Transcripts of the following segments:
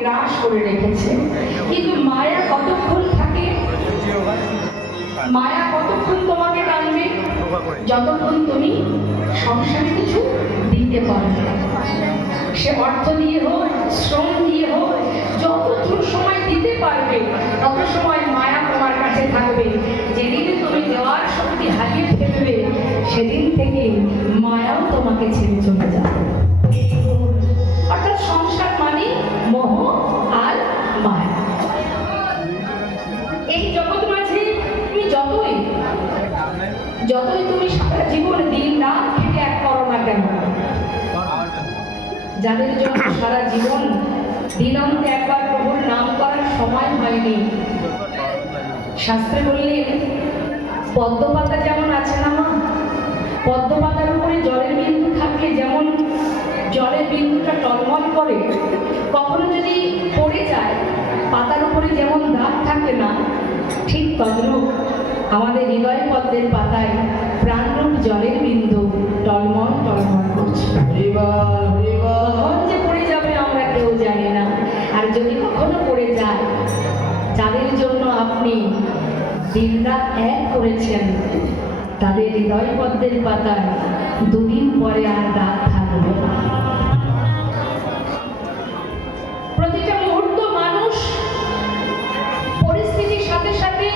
গ্রাস করে রেখেছে। কিন্তু মায়া কতক্ষণ থাকে? মায়া কতক্ষণ তোমাকে টানবে? যতক্ষণ তুমি সংসারে কিছু দিতে পারবে। সে অর্থ দিয়ে হোক, শ্রম দিয়ে হোক, যতক্ষণ সময় দিতে পারবে তত সময় মায়া তোমার কাছে থাকবে। যেদিন তুমি দেওয়ার শক্তি হারিয়ে ফেলবে সেদিন থেকে মায়াও তোমাকে ছেড়ে চলে যাবে। অর্থাৎ সংসার মানে মোহ আর মায়া। এই জগৎ মাঝে তুমি যতই তুমি সারা জীবন দিন রাত খেটে এক করো না কেন, যাদের জন্য সারা জীবন দিনান্তে একবার প্রভুর নাম করার সময় হয়নি, শাস্ত্রে বললেন পদ্ম পাতা যেমন আছে না মা, পদ্ম পাতার উপরে জলের বিন্দু থাকলে যেমন জলের বিন্দুটা টলমল করে, কখনো যদি পড়ে যায় পাতার উপরে যেমন দাগ থাকে না, ঠিক তদ্রূপ আমাদের হৃদয় পদ্মের পাতায় প্রাণরূপ জলের বিন্দু টলমল টলমল করছে। কখন যে পড়ে যাবে আমরা কেউ জানি না। আর যদি কখনো পড়ে যায়, যাদের জন্য আপনি দিনরাত এক করেছেন তাদের হৃদয় পদ্মের পাতায় দুদিন পরে আর দাগ থাকবে না। প্রতিটা মুহূর্ত মানুষ পরিস্থিতির সাথে সাথে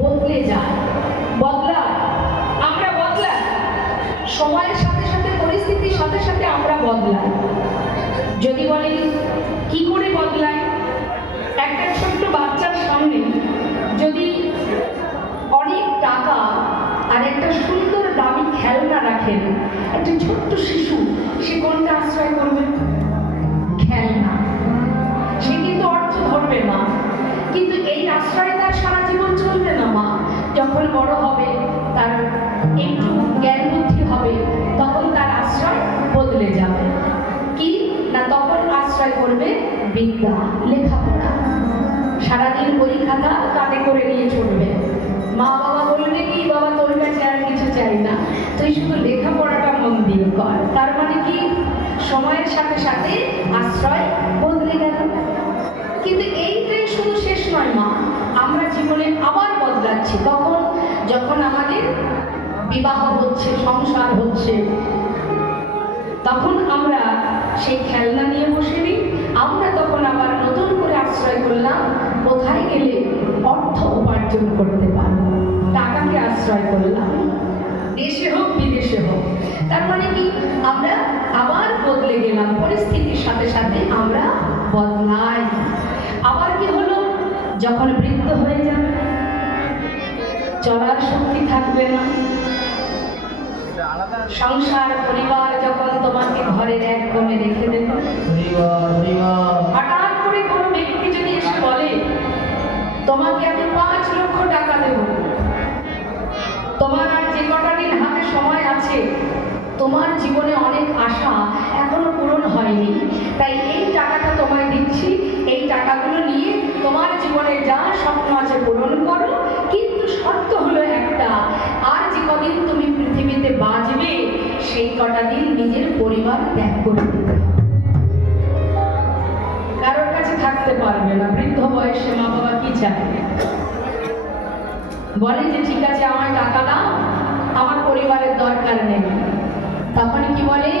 বদলে যায়, বদলায়, আমরা বদলাই, সময়ের সাথে সাথে পরিস্থিতির সাথে সাথে আমরা বদলাই। যদি বলি কি করে বদলাই, একটা ছোট্ট বাচ্চার সামনে যদি অনেক টাকা আর একটা সুন্দর দামি খেলনা রাখেন, একটা ছোট্ট শিশু সে কোনটা আশ্রয় করবে? খেলনা। সে কিন্তু অর্থ ধরবে না, কিন্তু এই আশ্রয় তার সারা জীবন চলবে না মা। যখন বড় হবে, তার একটু জ্ঞান বুদ্ধি হবে, তখন তার আশ্রয় বদলে যাবে। কি না, তখন আশ্রয় করবে বিদ্যা, লেখাপড়া। সারাদিন বই খাতা কাঁধে করে নিয়ে চলবে। মা বাবা বলবে কি, বাবা তোর কাছে আর কিছু চাই না, তুই শুধু লেখাপড়াটা মন দিয়ে কর। তার মানে কি, সময়ের সাথে সাথে আশ্রয় বদলে গেল। কিন্তু এইটাই শুধু শেষ নয় মা, আমরা জীবনে আবার বদলাচ্ছি। তখন যখন আমাদের বিবাহ হচ্ছে, সংসার হচ্ছে, তখন আমরা সেই খেলনা নিয়ে বসে নিই। আমরা তখন আবার নতুন করে আশ্রয় করলাম কোথায় গেলে অর্থ উপার্জন করতে পারবো, টাকাকে আশ্রয় করলাম, দেশে হোক বিদেশে হোক। তার মানে কি, আমরা আবার বদলে গেলাম, পরিস্থিতির সাথে সাথে আমরা বদলাই। আবার কি হলো, যখন বৃদ্ধ হয়ে যাবে, চলার শক্তি থাকবে না, সংসার পরিবার যখন তোমাকে ঘরের এক কোণে রেখে দেবে, হঠাৎ করে কোনো ব্যক্তি যদি এসে বলে তোমাকে আমি 5 লক্ষ টাকা দেব, তোমার আর যে কটা দিন হাতে সময় আছে, তোমার জীবনে অনেক আশা এখনো পূরণ হয়নি, তাই এই টাকাটা তোমায় দিচ্ছি, এই টাকাগুলো নিয়ে তোমার জীবনে যা স্বপ্ন আছে পূরণ করো, কিন্তু শর্ত হলো একটা, আর যে কদিন তুমি পৃথিবীতে বাঁচবে সেই কটা দিন নিজের পরিবার ত্যাগ করে দিতে হবে। কারোর কাছে থাকতে পারবে না। বৃদ্ধ বয়সে মা বাবা কি চায়? বলে যে ঠিক আছে আমার টাকা দাও, আমার পরিবারের দরকার নেই। তখন কি বলে,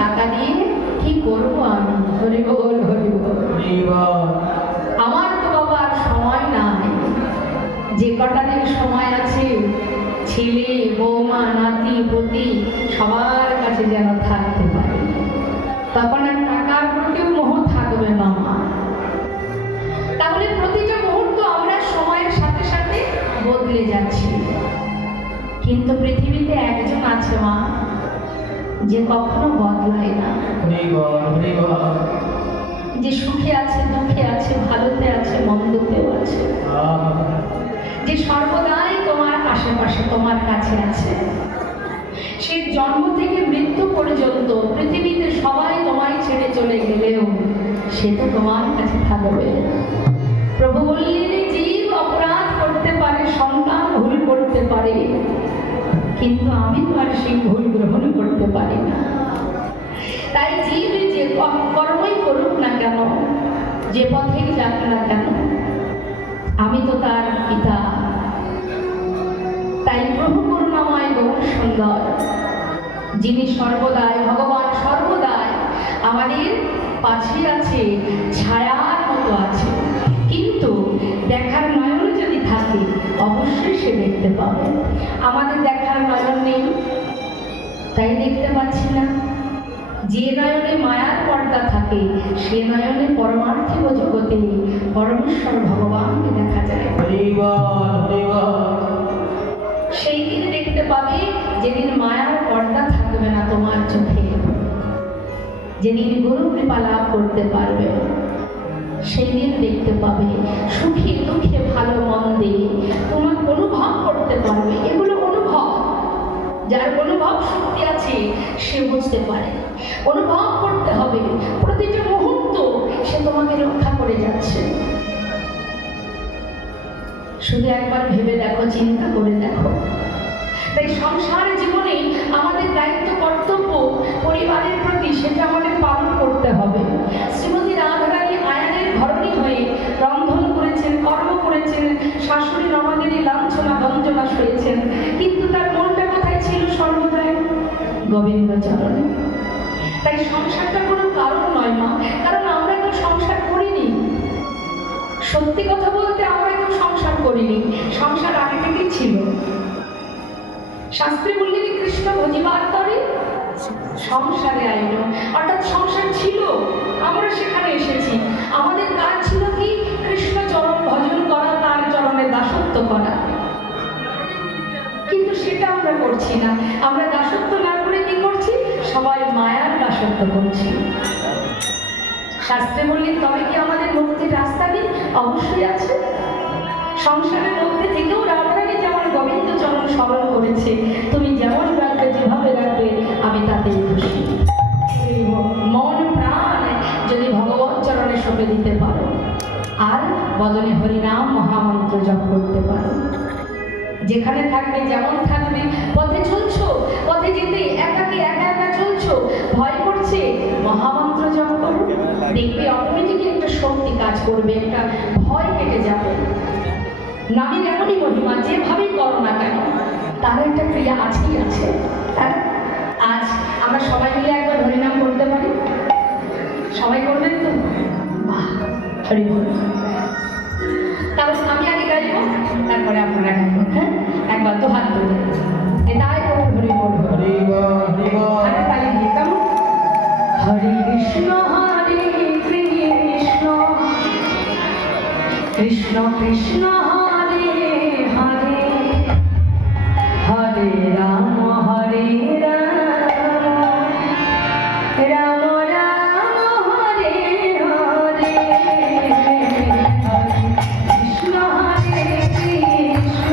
টাকা দিয়ে কি করবো আমি? হরি বল হরি বল। আমার তো বাবা আর সময় নাই, যে কটা দিন সময় আছে ছেলে বৌমা নাতি পতি সবার কাছে যেন থাকতে পারে। তখন আর টাকার প্রতিও মোহ থাকবে না মা। তাহলে প্রতিটা মুহূর্ত আমরা সময়ের সাথে সাথে বদলে যাচ্ছি। কিন্তু পৃথিবীতে একজন আছে মা, যে কখনো বদলায় না, যে সুখে আছে দুঃখে আছে, ভালোতে আছে মন্দতেও আছে, যে সর্বদাই তোমার আশেপাশে তোমার কাছে আছে। সে জন্ম থেকে মৃত্যু পর্যন্ত পৃথিবীতে সবাই তোমায় ছেড়ে চলে গেলেও সে তো তোমার কাছে থাকবে। প্রভু বললেন, জীব অপরাধ করতে পারে, সন্তান ভুল করতে পারে, কিন্তু আমি তো আর সেই ভুল গ্রহণ করতে পারি না। তাই জীব যে কর্মই করুক না কেন, যে পথেই যাক না কেন আমি তো তার পিতা। তাই প্রভু করুণাময় গৌর সুন্দর, যিনি সর্বদাই ভগবান সর্বদাই আমাদের পাশে আছে, ছায়ার মতো আছে, কিন্তু দেখার নয়ন যদি থাকে অবশ্যই সে দেখতে পাবে। আমাদের দেখার নয়ন নেই, তাই দেখতে পাচ্ছি না। যে নয়নে মায়ার পর্দা থাকে সে নয়নে পরমার্থিক জগতে পরমেশ্বর ভগবানকে দেখা যায়। সেই দিন দেখতে পাবে যেদিন মায়ার পর্দা থাকবে না তোমার চোখে, যেদিন গুরু কৃপা লাভ করতে পারবে সেই দিন দেখতে পাবে। সুখে দুঃখে ভালো মন্দে তোমার অনুভব করতে পারবে। এগুলো অনুভব, যার অনুভব শক্তি আছে সে বুঝতে পারে। অনুভব করতে হবে প্রতিটা মুহূর্ত সে তোমাকে রক্ষা করে যাচ্ছে। শুধু একবার ভেবে দেখো, চিন্তা করে দেখো। তাই সংসার জীবনে আমাদের দায়িত্ব কর্তব্য পরিবারের প্রতি সেটা আমাদের পালন করতে হবে। শ্রীমতী রাধারানী আয়ানের ঘরণী হয়ে রন্ধন করেছেন, কর্ম করেছেন, শাশুড়ি নবাদেরই লাঞ্ছনা বঞ্চনা সয়েছেন, কিন্তু তার মনটা কোথায় ছিল? সর্বদাই গোবিন্দ চরণে। তাই সংসারটা কোনো কারণ নয় মা, কারণ আমরা কেউ সংসার করিনি। সত্যি কথা বলতে আমরা কেউ সংসার করিনি, সংসার আগে থেকেই ছিল। শাস্ত্রে বললেন কৃষ্ণ ভজিবার তরে সংসারে আইল, অর্থাৎ সংসার ছিল, আমরা সেখানে এসেছি। আমাদের কাজ ছিল কি? কৃষ্ণ চরণ ভজন করা, তার চরণে দাসত্ব করা, কিন্তু সেটা আমরা করছি না। আমরা দাসত্ব না করে কি করছি? সবাই মায়ার দাসত্ব করছি। শাস্ত্রে বললেন তবে কি আমাদের মুক্তির রাস্তা নেই? অবশ্যই আছে। সংসারের মধ্যে থেকেও রাধারানী যেমন গোবিন্দ চরণ স্মরণ করেছে, তুমি যেমন রাখবে, যেভাবে রাখবে, আমি তাতেই খুশি। মন প্রাণ যদি ভগবত চরণে সঁপে দিতে পারো আর বদনে হরিনাম মহামন্ত্র জপ করতে পারো, যেখানে থাকবে যেমন থাকবে, পথে চলছো, পথে যেতে একাকে একা একা চলছো, ভয় করছে, মহামন্ত্র জপ করো, দেখবে অটোমেটিক একটা শক্তি কাজ করবে, একটা ভয় কেটে যাবে। নামের এমনই মহিমা, যেভাবেই করো না কেন তার একটা ক্রিয়া আজকেই আছে। হ্যাঁ, আজ আমরা সবাই মিলে একবার হরিনাম করতে পারি? সবাই করবেন তো? বাহ, হরি বল। তাহলে আমি আগে গাইব, তারপরে আপনারা গাইবেন। হ্যাঁ, একবার তো হাত তুলে এটাই করুন, হরি বল, হরি বল। তালি দিয়ে কেমন? হরে কৃষ্ণ হরে কৃষ্ণ, কৃষ্ণ কৃষ্ণ হরে হরে, হরে রাম হরে রাম, রাম রাম হরে হরে, হরে কৃষ্ণ হরে কৃষ্ণ।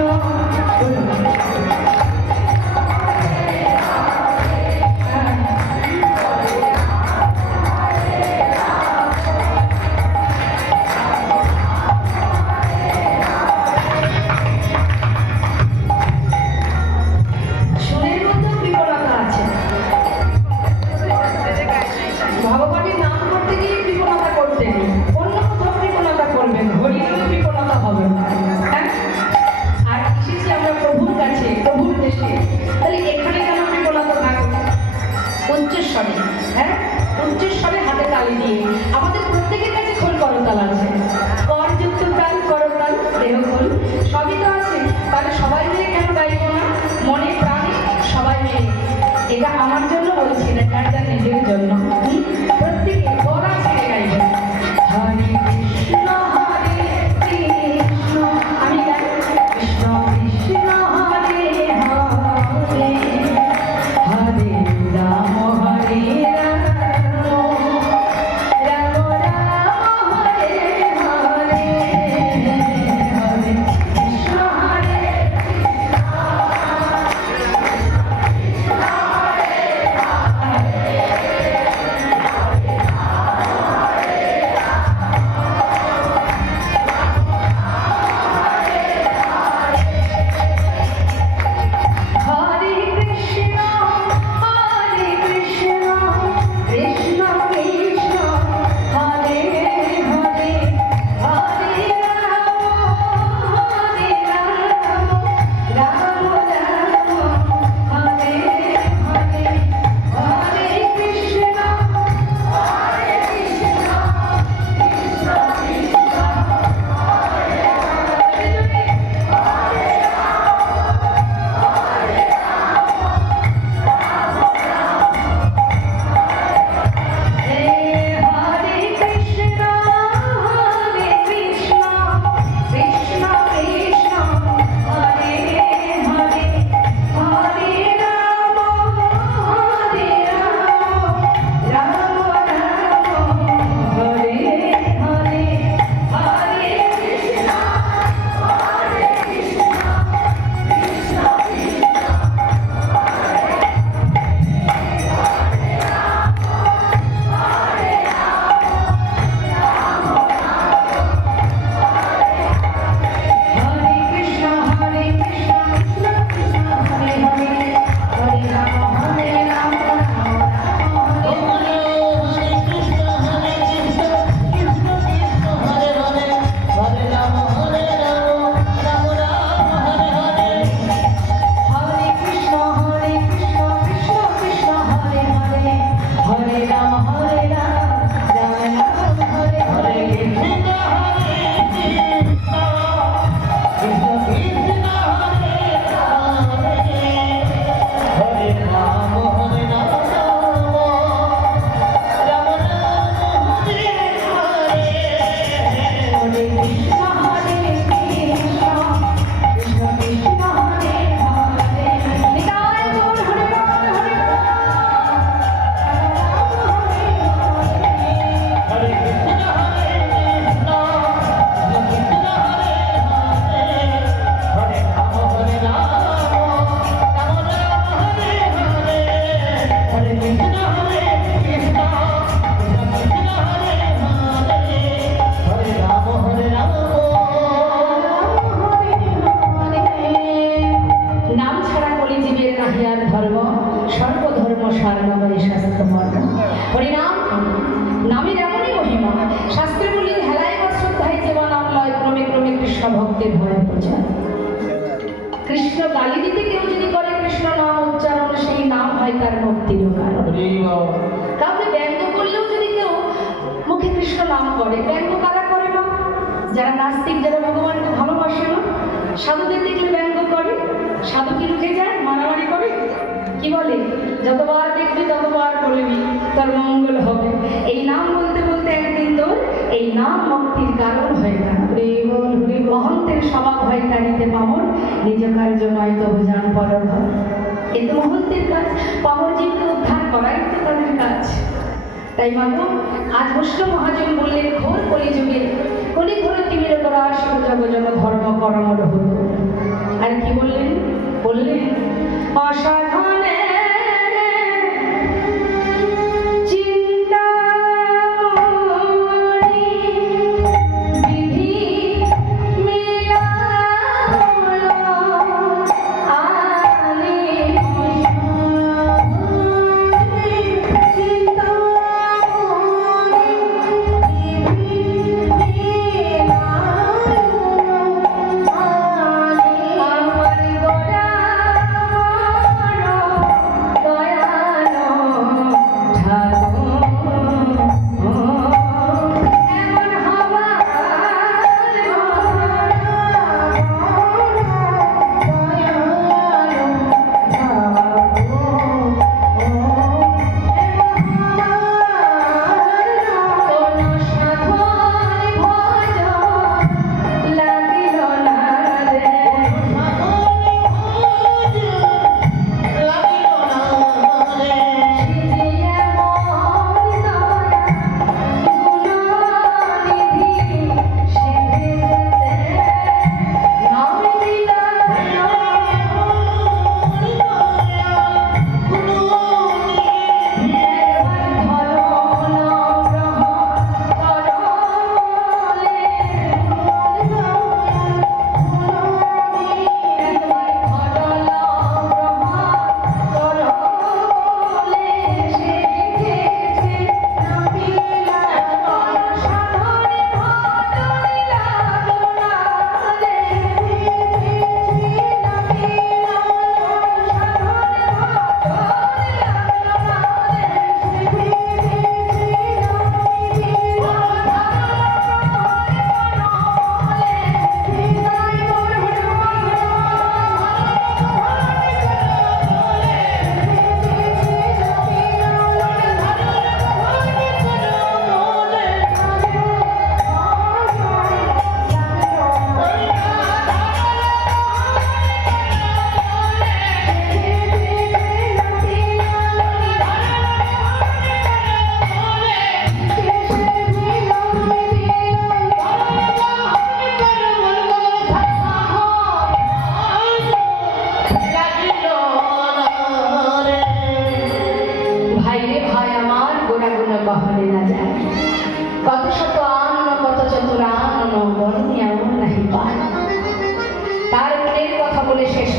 ভক্তের হয় প্রচার। কৃষ্ণ গালি দিতে কেউ যদি করে কৃষ্ণ নাম উচ্চারণ, সেই নাম হয় তার মুক্তির কারণ। কাউকে ব্যঙ্গ করলেও যদি কেউ মুখে কৃষ্ণ নাম করে, ব্যঙ্গ কারা করে না? যারা নাস্তিক, যারা ভগবানকে ভালোবাসে না। সাধুদের দেখলে ব্যঙ্গ করে, সাধু কি রুখে যায়, মারামারি করে, কি বলে যতবার দেখবি ততবার বলবি তোর মঙ্গল হবে। এই নাম বলতে বলতে একদিন তোর এই নাম মুক্তির কারণ হয়ে গেল। মহন্তের স্বভাব হয় তারিতে পামর, নিজ কার্য নয় তবু জান পরব। কিন্তু মহন্তের কাজ পামর জীবকে উদ্ধার করাই তো তাদের কাজ। তাই মাগো আজ বৈষ্ণব মহাজন বললেন ঘোর কলিযুগে কলি ঘোর তিমির করা জগ জগ ধর্ম করমর হল। আর কি বললেন? বললেন অসাধনে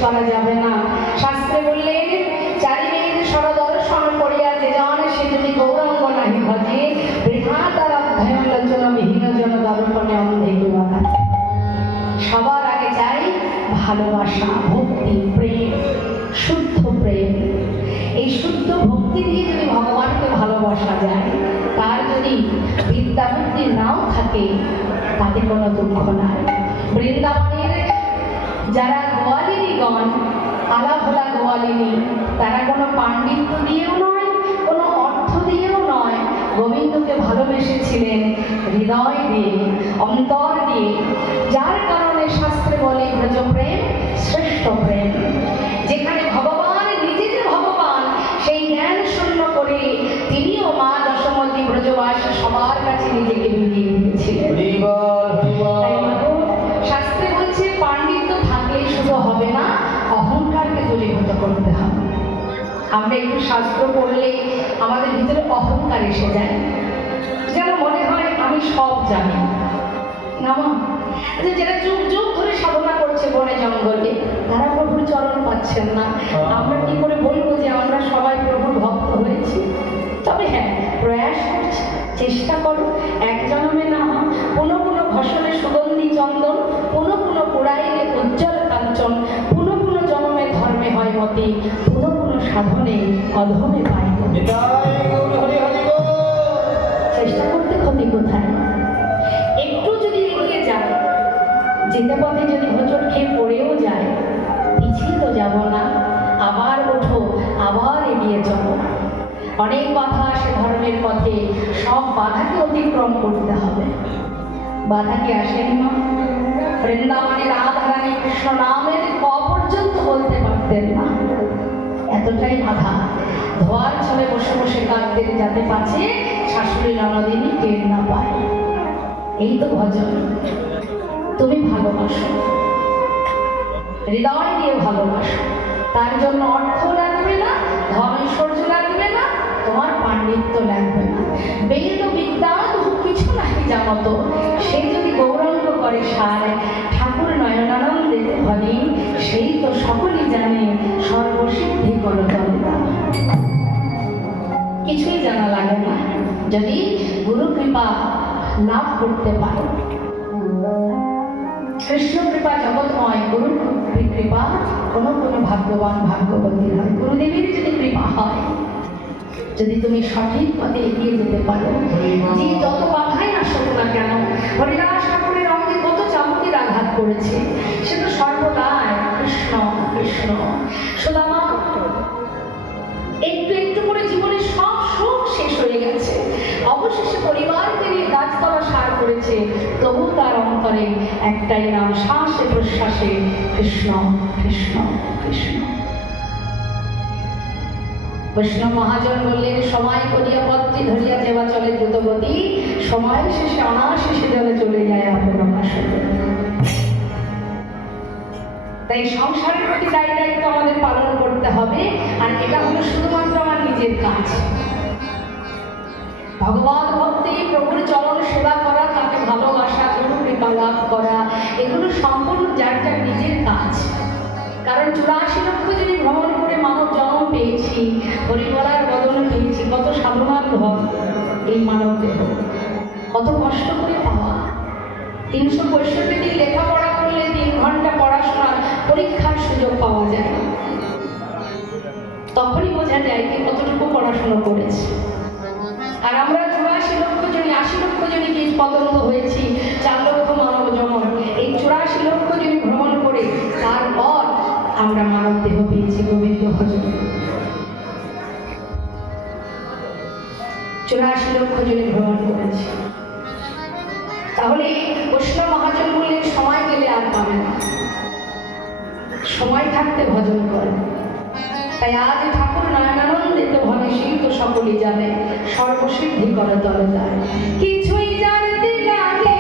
করা যাবে না। শাস্ত্রে বললেন চারিবেদ সরদর্শন করিয়া যে জন সে যদি গৌরাঙ্গ নাহি ভজে বৃথা তার অধ্যয়ন লোচন বিহীন জন দর্পণে অন্ধে বাধা। সবার আগে চাই ভালোবাসা, ভক্তি, প্রেম, শুদ্ধ প্রেম। এই শুদ্ধ ভক্তি দিয়ে যদি ভগবানকে ভালোবাসা যায়, তার যদি বিদ্যা বুদ্ধি নাও থাকে তাতে কোনো দুঃখ নাই। বৃন্দাবনের যারা গোয়ালিনীগণ, আলাভোলা গোয়ালিনী, তারা কোনো পাণ্ডিত্য দিয়েও নয়, কোনো অর্থ দিয়েও নয়, গোবিন্দকে ভালোবেসেছিলেন হৃদয় দিয়ে, অন্তর দিয়ে। যার কারণে শাস্ত্রে বলে ব্রজপ্রেম শ্রেষ্ঠ প্রেম। যেখানে ভগবান নিজে যে ভগবান, সেই জ্ঞান শূন্য করে তিনিও মা দশমতী ব্রজবাস সবার কাছে নিজেকে বিলিয়ে দিয়েছিলেন। শাস্ত্রে বলছে পাণ্ডিত্য থাকলেই শুধু হবে না, অহংকারকে দূরীভূত করতে হবে। আমরা একটু শাস্ত্র পড়লে আমাদের ভিতরে অহংকার এসে যায়, যেন মনে হয় আমি সব জানি না। যারা যুগ যুগ ধরে সাধনা করছে বনে জঙ্গলে, তারা প্রভুর চরণ পাচ্ছেন না। আমরা কি করে বলবো যে আমরা সবাই প্রভুর ভক্ত হয়েছি? তবে হ্যাঁ, প্রয়াস করছি, চেষ্টা করো। এক জন্মে না পুনঃ পুনঃ ঘষণে সুগন্ধি চন্দন, পুনঃ পুনঃ অধমে পাইব। চেষ্টা করতে ক্ষতি কোথায়? একটু যদি এগিয়ে যায়, যেতে পথে যদি হোঁচট খেয়ে পড়েও যায়, পিছিয়ে তো যাব না, আবার ওঠো, আবার এগিয়ে চলো। অনেক বাধা আসে ধর্মের পথে, সব বাধাকে অতিক্রম করতে হবে। বাধা কি আসেনি মা? বৃন্দাবনের রাধারানী কৃষ্ণ নামের ক পর্যন্ত বলতে পারতেন না, এতটাই বাধা। ধোয়ার ছলে বসে বসে কাঁদতেন যাতে পাচ্ছে শাশুড়ি ননদিনী টের না পায়। এই তো ভজন। তুমি ভালোবাসো, হৃদয় দিয়ে ভালোবাসো, তার জন্য অর্থ লাগবে না, ধন ঐশ্বর্য লাগবে না, তোমার পাণ্ডিত্য লাগবে না, বেদ বিদ্যা কিছু নাকি জানত, সে যদি গৌরাঙ্গ করে সার ঠাকুর নয়নানন্দে ধনী, সেই তো সকলেই জানে সর্বসিদ্ধি করো দলদা। কিছুই জানা লাগে না যদি গুরু কৃপা লাভ করতে পারো। কৃষ্ণ কৃপা জগৎময়, গুরু কৃপা কোনো ভাগ্যবান ভাগ্যবতী হয়। গুরুদেবের যদি কৃপা হয়, যদি তুমি সঠিক পথে এগিয়ে যেতে পারো, যে যত বাধাই আসুক না কেন, হরিদাস ঠাকুরের অঙ্গে কত চামুকের আঘাত করেছে, সে তো সর্বদাই কৃষ্ণ কৃষ্ণ। সুদামা একটু একটু করে জীবনের সব সুখ শেষ হয়ে গেছে, অবশেষে পরিবারকে নিয়ে গাছতলা সার করেছে, তবু তার অন্তরে একটাই নাম, শ্বাসে প্রশ্বাসে কৃষ্ণ কৃষ্ণ কৃষ্ণ। বৈষ্ণব মহাজন বললেন, সময় করিয়া পত্রী ধরিয়া যেবা চলে দ্রুতগতি, সময় শেষে অনাশেষে জলে চলে যায় আপন আসলে। তাই সংসারের প্রতি দায়ী দায়িত্ব আমাদের পালন করতে হবে, আর এটা হলো শুধুমাত্র আমার নিজের কাজ। ভগবান ভক্তি, প্রভুর চরণ সেবা করা, তাকে ভালোবাসা, গুরু কৃপা লাভ করা, এগুলো সম্পূর্ণ যার যার নিজের কাজ। কারণ 84 লক্ষ যদি ভ্রমণ করে মানব জন্ম পেয়েছি, হরিবলার বদল পেয়েছি, কত সাধনার ধন এই মানব দেহ, কত কষ্ট করে পাওয়া। 365 দিন লেখাপড়া করলে 3 ঘন্টা পড়াশোনার পরীক্ষার সুযোগ পাওয়া যায়, তখনই বোঝা যায় কি কতটুকু পড়াশোনা করেছে। আর আমরা 84 লক্ষ জনই 80 লক্ষ জনই বীজ পতঙ্গ হয়েছি, 4 লক্ষ মানব জন্ম। এই 84 লক্ষ জনই ভ্রমণ করে তারপর আমরা মানব দেহ পেয়েছি গোবিন্দ ভজন। 84 লক্ষ জনই ভ্রমণ করেছি। তাহলে বৈষ্ণব মহাজন বললেন, সময় গেলে আর পাবে না, সময় থাকতে ভজন করে। তাই আজ ঠাকুর নয়নানন্দিত ভনে শীত সকলেই জানে, সর্বসিদ্ধি করে তলে যায়। কিছুই জানতে লাগে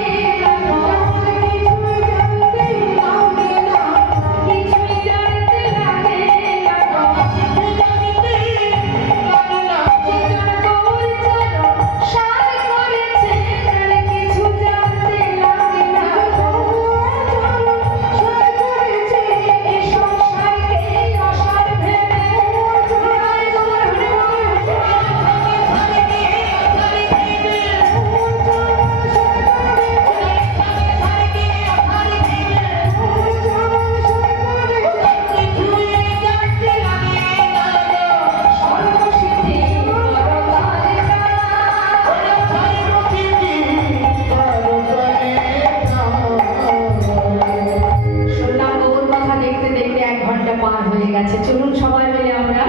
না, চলুন সবাই মিলে আমরা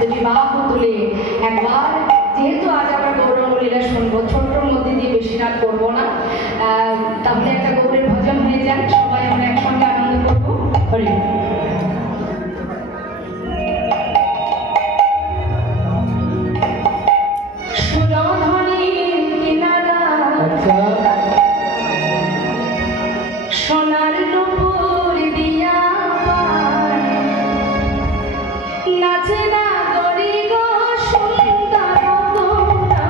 যদি বাহু তুলে একবার, যেহেতু আজ আমরা গৌরাঙ্গ লীলা শুনবো, ছোট্টর মধ্যে দিয়ে বেশি রাত করবো না, তাহলে একটা গৌরের ভজন হয়ে যাক, সবাই আমরা একসঙ্গে আনন্দ করবো। হরি সোনার নুপুর দিয়া নাচে না গরি গো সুন্দর গোরা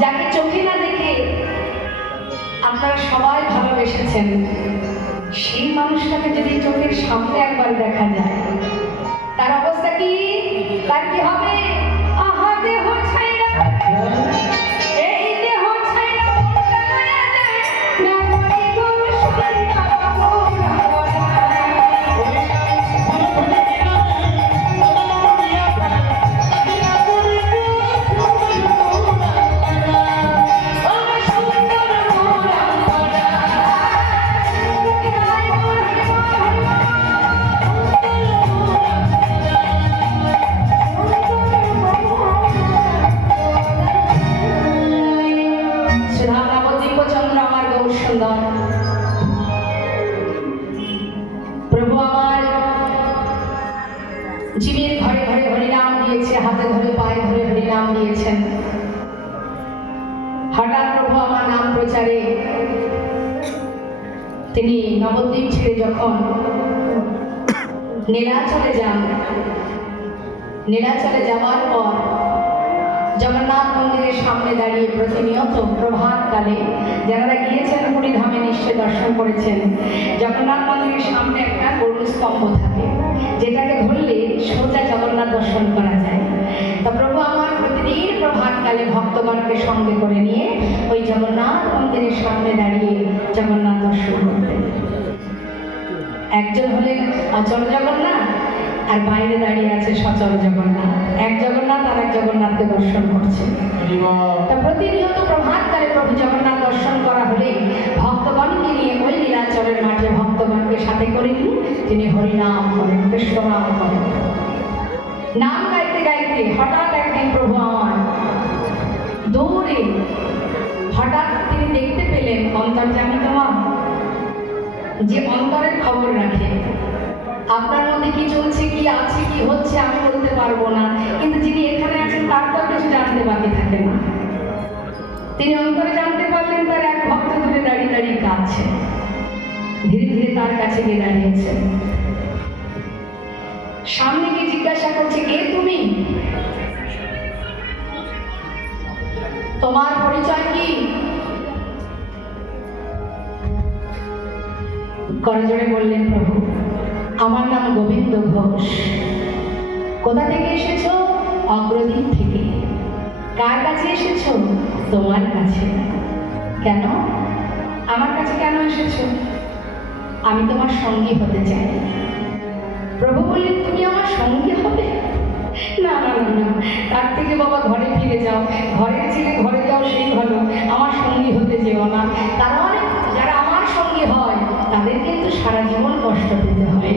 যাকে চোখে না দেখে আপনারা সবাই ভালোবেসেছেন, সেই মানুষটাকে যদি চোখের সামনে একবার দেখা যায়, তার অবস্থা কি? তার কি হবে? আহা দেহ ছাইরা, এই দেহ ছাইরা মনটা লইয়া যায়, না করি গো সন্ধ্যা মোরা বলা। প্রভু আমার জীবের ঘরে ঘরে হরিনাম দিয়েছে, হাতে ধরে পায়ে ধরে হরিনাম দিয়েছেন। হঠাৎ প্রভু আমার নাম প্রচারে তিনি নবদ্বীপ ছেড়ে যখন নীলাচলে যান, নীলাচলে যাওয়ার পর জগন্নাথ মন্দিরের সামনে দাঁড়িয়ে প্রতিনিয়ত প্রভাতকালে, যারা গিয়েছেন হরিধামে নিশ্চয় দর্শন করেছেন, জগন্নাথ মন্দিরের সামনে একটা গরুর স্তম্ভ থাকে, যেটাকে ধরলে সোজা জগন্নাথ দর্শন করা যায়। তা প্রভু আমার প্রতিদিন প্রভাতকালে ভক্তগণকে সঙ্গে করে নিয়ে ওই জগন্নাথ মন্দিরের সামনে দাঁড়িয়ে জগন্নাথ দর্শন করতেন। একজন হলেন অচল জগন্নাথ, আর বাইরে দাঁড়িয়ে আছে সচল জগন্নাথ। এক জগন্নাথ আর এক জগন্নাথকে দর্শন করছে। তা প্রতিনিয়ত প্রভাতকালে প্রভু জগন্নাথ দর্শন করা হলে ভক্তগণকে নিয়ে ওই নীলাচলের মাঠে ভক্তগণকে সাথে করে নিয়ে তিনি হরিনাম করেন, কৃষ্ণনাম করেন। নাম গাইতে গাইতে হঠাৎ একদিন প্রভু আমার দৌড়ে হঠাৎ তিনি দেখতে পেলেন অন্তর্যামী মা, যে অন্তরের খবর রাখে। আপনার মধ্যে কি চলছে, কি আছে, কি হচ্ছে আমি বলতে পারবো না, কিন্তু যিনি এখানে আছেন তার তো কিছু জানতে বাকি থাকে না। তিনি অন্তরে জানতে পারলেন তার এক ভক্ত ধরে দাঁড়িয়ে দাঁড়িয়ে কাঁদছে। ধীরে ধীরে তার কাছে গিয়ে দাঁড়িয়েছে, সামনে গিয়ে জিজ্ঞাসা করছে, কে তুমি? তোমার পরিচয় কি? করজোড়ে বললেন, প্রভু আমার নাম গোবিন্দ ঘোষ। কোথা থেকে এসেছো? অগ্রদ্বীপ থেকে। কার কাছে এসেছো? তোমার কাছে। কেন? আমার কাছে কেন এসেছো? আমি তোমার সঙ্গী হতে চাই। প্রভু বললেন, তুমি আমার সঙ্গী হবে? না না না, তার থেকে বাবা ঘরে ফিরে যাও, ঘরের ছেলে ঘরে যাও, সেই ভালো, আমার সঙ্গী হতে যেও না। তারা অনেক, যারা আমার সঙ্গী হয় তাদের কিন্তু সারা জীবন কষ্ট পেতে হয়।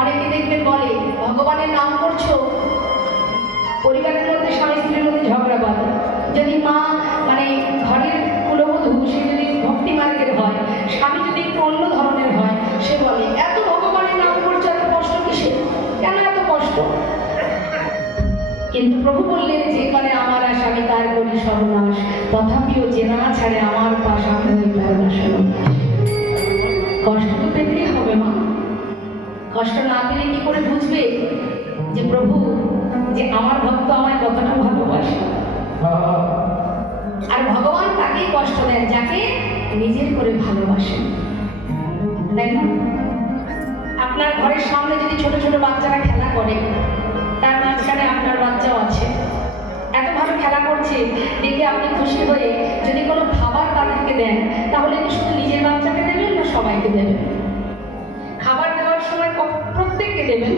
অনেকে দেখবেন বলে ভগবানের নাম করছো, পরিবারের মধ্যে স্বামী স্ত্রীর মধ্যে ঝগড়া বাঁধে। যদি মা মানে ঘরের কুলবধূ, সে যদি ভক্তি মার্গের হয়, স্বামী যদি একটু অন্য ধরনের হয়, সে বলে এত ভগবানের নাম করছো, এত কষ্ট কিসে, কেন এত কষ্ট? কিন্তু প্রভু বললেন, যে মানে আমার আশা আমি তার করি সর্বনাশ, তথাপিও যে না ছাড়ে আমার পাশ আমি হই তার নাশন। কষ্ট তো পেতেই হবে মা। কষ্ট না পেলে কি করে বুঝবে যে প্রভু, যে আমার ভক্ত আমায় কতটা ভালোবাসে? আর ভগবান তাকেই কষ্ট দেন যাকে নিজের করে ভালোবাসেন, তাই না? আপনার ঘরের সামনে যদি ছোট ছোট বাচ্চারা খেলা করে, তার মাঝখানে আপনার বাচ্চাও আছে, এত ভালো খেলা করছে দেখে আপনি খুশি হয়ে যদি কোনো খাবার তাদেরকে দেন, তাহলে কি শুধু নিজের বাচ্চাকে দেবেন না সবাইকে দেবেন? খাবার দেওয়ার সময় প্রত্যেককে দেবেন,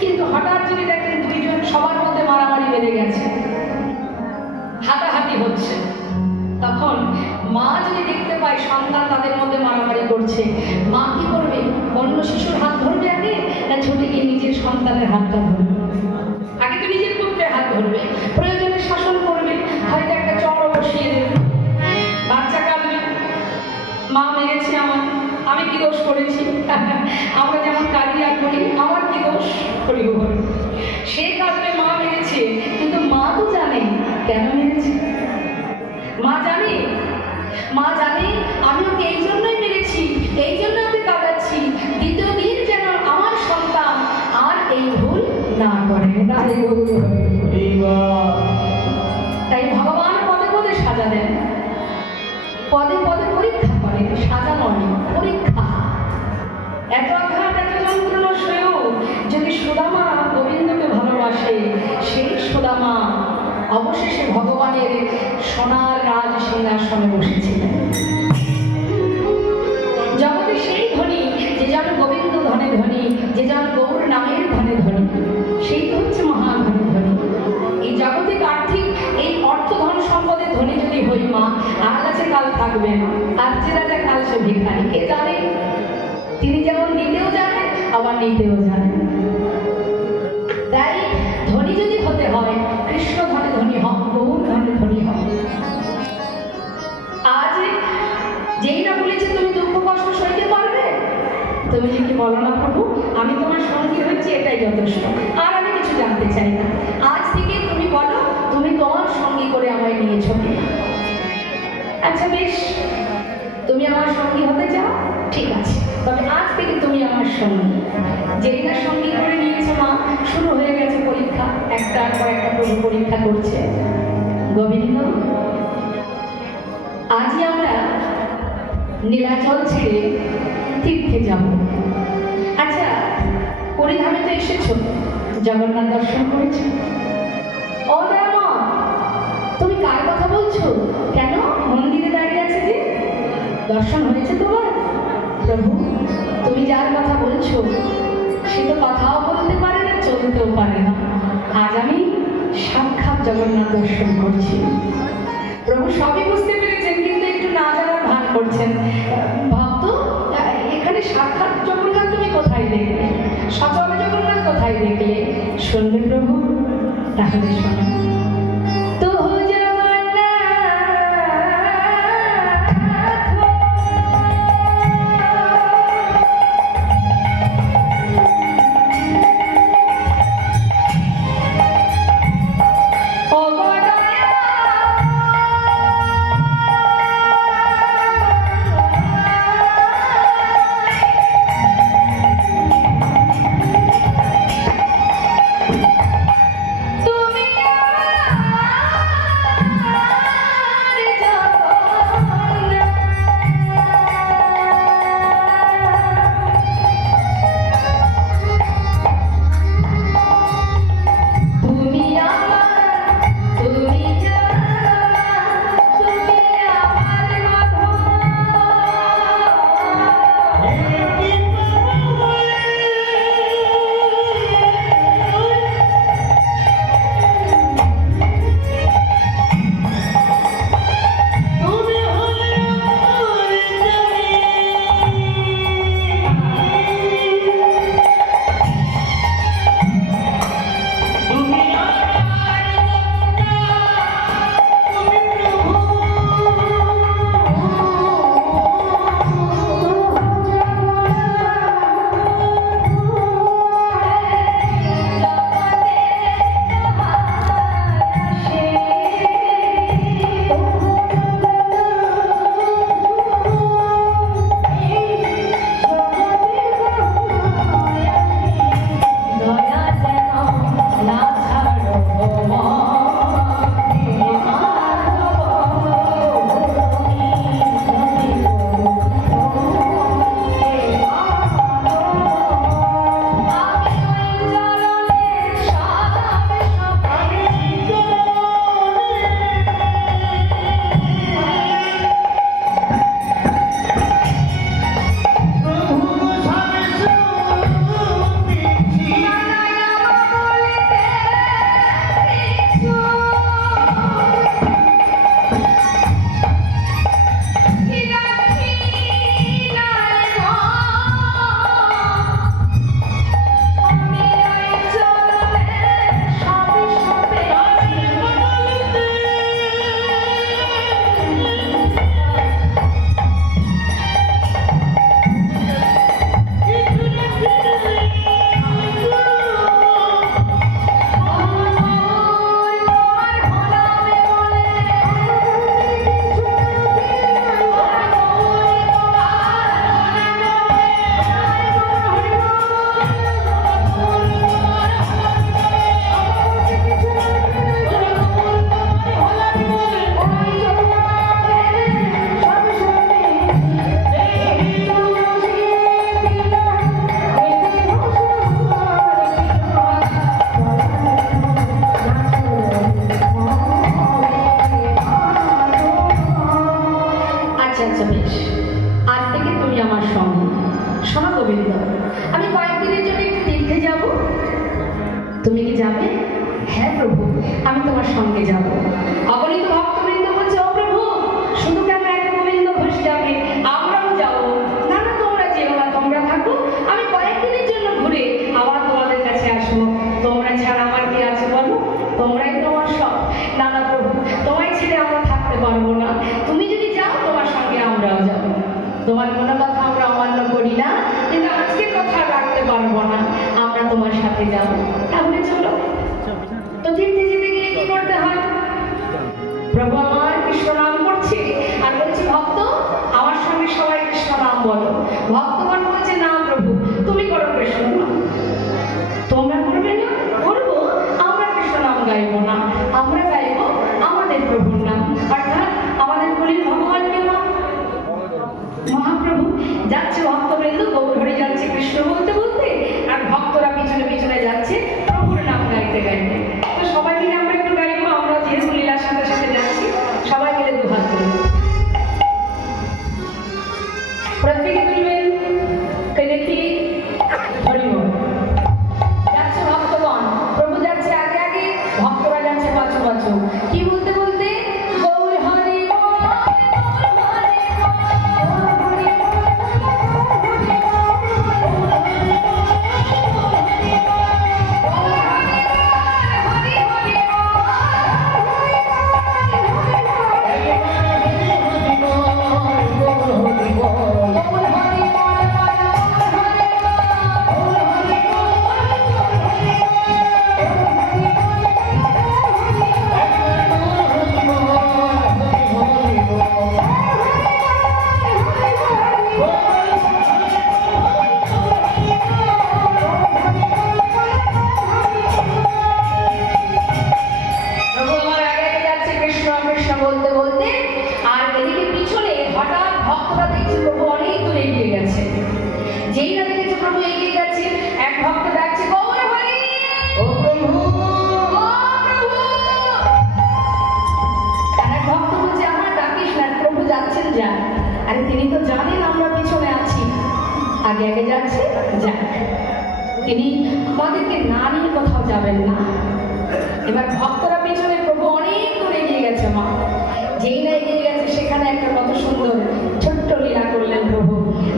কিন্তু হঠাৎ যদি দেখেন দুইজন সবার মধ্যে মারামারি বেড়ে গেছে, হাতাহাতি হচ্ছে, তখন মা যদি দেখতে পায় সন্তান তাদের মধ্যে মারামারি করছে, মা কি করবে? অন্য শিশুর হাত ধরবে আগে, না ছুটে গিয়ে নিজের সন্তানের হাতটা ধরবে? আগে তো নিজের পুত্রের হাত ধরবে, প্রয়োজনে শাসন করবে, হয়তো একটা চড়ও বসিয়ে দেবে। বাচ্চা কাঁদবে, মা মেরেছে আমার, আমি কি দোষ করেছি? আমরা যেমন কাঁদি আর করি, আমার কি দোষ করি? সে কাঁদবে, মা মেরেছে, কিন্তু মা তো জানে কেন মেরেছে। মা জানে, মা জানে আমি ওকে এই জন্যই মেরেছি, এই জন্য ওকে কাঁদাচ্ছি, দ্বিতীয় দিন যেন আমার সন্তান আর এই ভুল না করে। অবশেষে ভগবানের সোনার রাজ সিংহাসনে বসেছিলেন। জগতে সেই ধনী যে যেন গোবিন্দ ধনে ধনী, যে যেন গৌর নামের ধনে ধনী, সেই তো হচ্ছে মহাধনী ধনী। এই জাগতিক আর্থিক এই অর্থ ধন সম্পদের ধনী যদি হই মা, আর কাছে কাল থাকবে না, আর যে রাজা কাল সে ভিখারি, কে জানে? তিনি যেমন নিতেও জানেন আবার নিতেও জানেন। তাই ধনী যদি হতে হয়, কৃষ্ণ ধনে ধনী হন, গৌর ধনে ধনী হন। আজ যেই না বলেছে তুমি দুঃখ কষ্ট সইতে পারবে, তুমি যে কি বলো না প্রভু, আমি তোমার সঙ্গী হয়েছি, এটাই যথেষ্ট, আর আমি কিছু জানতে চাই না। আজ থেকে তুমি বলো তুমি তোমার সঙ্গী করে আমায় নিয়েছো কিনা। আচ্ছা বেশ, তুমি আমার সঙ্গী হতে চাও, ঠিক আছে, তবে আজ থেকে তুমি আমার সঙ্গী। যেই না সঙ্গী করে নিয়েছো মা, শুরু হয়ে গেছে পরীক্ষা, একটার পর একটা প্রভু পরীক্ষা করছে। গোবিন্দ, আজই আমরা নীলাচল ছেড়ে তীর্থে যাব। আচ্ছা, পরিধামে তো এসেছো, জগন্নাথ দর্শন করেছো। ও মা, তুমি কার কথা বলছো? কেন মন্দিরে দাঁড়িয়ে আছে যে? দর্শন হয়েছে তোমার? প্রভু, তুমি যার কথা বলছো সে তো কথাও বলতে পারে না, চলতেও পারে না। আজ আমি সাক্ষাৎ জগন্নাথ দর্শন করছি। প্রভু সবই বুঝতে পেরেছেন, কিন্তু একটু না জানার ভান করছেন। ভক্ত, এখানে সাক্ষাৎ জগন্নাথ তুমি কোথায় দেখলে? সচল জগন্নাথ কোথায় দেখলে? শুনবে প্রভু? তাহলে শোনো। তো তুমি প্রভু আমি তোমার সঙ্গে যাব। অগণিত ভক্তবৃন্দ বলছে, ও প্রভু শুধু কেন এক গোবিন্দ ঘোষ যাবে, আমরাও যাবো। না না তোমরা যেও না, তোমরা থাকো, আমি কয়েকদিনের জন্য ঘুরে আবার তোমাদের কাছে আসবো। তোমরা ছাড়া আমার কি আছে বলো, তোমরাই তো আমার সব। না না প্রভু তোমায় ছেড়ে আমরা থাকতে পারবো না, তুমি যদি যাও তোমার সঙ্গে আমরাও যাবো। তোমার কোনো কথা আমরা অমান্য করি না, কিন্তু আজকের কথা রাখতে পারবো না, আমরা তোমার সাথে যাবো। তাহলে চলো। তো তীর্থে যেতে গেলে কি করতে হয়? প্রভু আমার কৃষ্ণ নাম করছে আর বলছে, ভক্ত আমার সঙ্গে সবাই কৃষ্ণ নাম বলো। ভক্তগণ বলছে, না প্রভু তুমি করো কৃষ্ণ নাম। তোমরা করবে না? করবো, আমরা কৃষ্ণ নাম গাইবো না, আমরা গাইবো আমাদের প্রভুর নাম, অর্থাৎ আমাদের বলির ভগবানকে নাম। মহাপ্রভু যাচ্ছে, ভক্তবৃন্দ গৌরহরি যাচ্ছে কৃষ্ণ বলতে বলতে, আর ভক্তরা পিছনে পিছনে যাচ্ছে প্রভুর নাম গাইতে গাইতে। তো সবাই মিলে আমরা একটু গাইবো, আমরা যেহেতু লীলার সাথে সাথে যাচ্ছি, সবাই মিলে দুহাত তুলব, প্রত্যেকে তুলবেন। দেখি হরি বল। যাচ্ছে ভক্তগণ, প্রভু যাচ্ছে আগে আগে, ভক্তরা যাচ্ছে পাছু পাছু। কি বলতে বলতে? গৌর হরি বল, বলতে বলতে, আর এদিকে পিছনে হঠাৎ ভক্তরা দেখছে প্রভু অনেক দূর এগিয়ে গেছে। যেই না দেখেছে প্রভু এগিয়ে গেছে, এক ভক্ত ডাকছে, গৌর হরি, ও প্রভু, ও প্রভু। আর এক ভক্ত বলছে, আমার ডাকিস না, প্রভু যাচ্ছেন যা। আরে তিনি তো জানেন আমরা পিছনে আছি, আগে আগে যাচ্ছে যাক, তিনি আমাদেরকে না নিয়ে কোথাও যাবেন না। এবার ভক্তরা পিছনে, প্রভু অনেক দূর এগিয়ে গেছে মা। যেই না এগিয়ে গেছে, সেখানে একটা কত সুন্দর ছোট্ট লীলা করলেন প্রভু।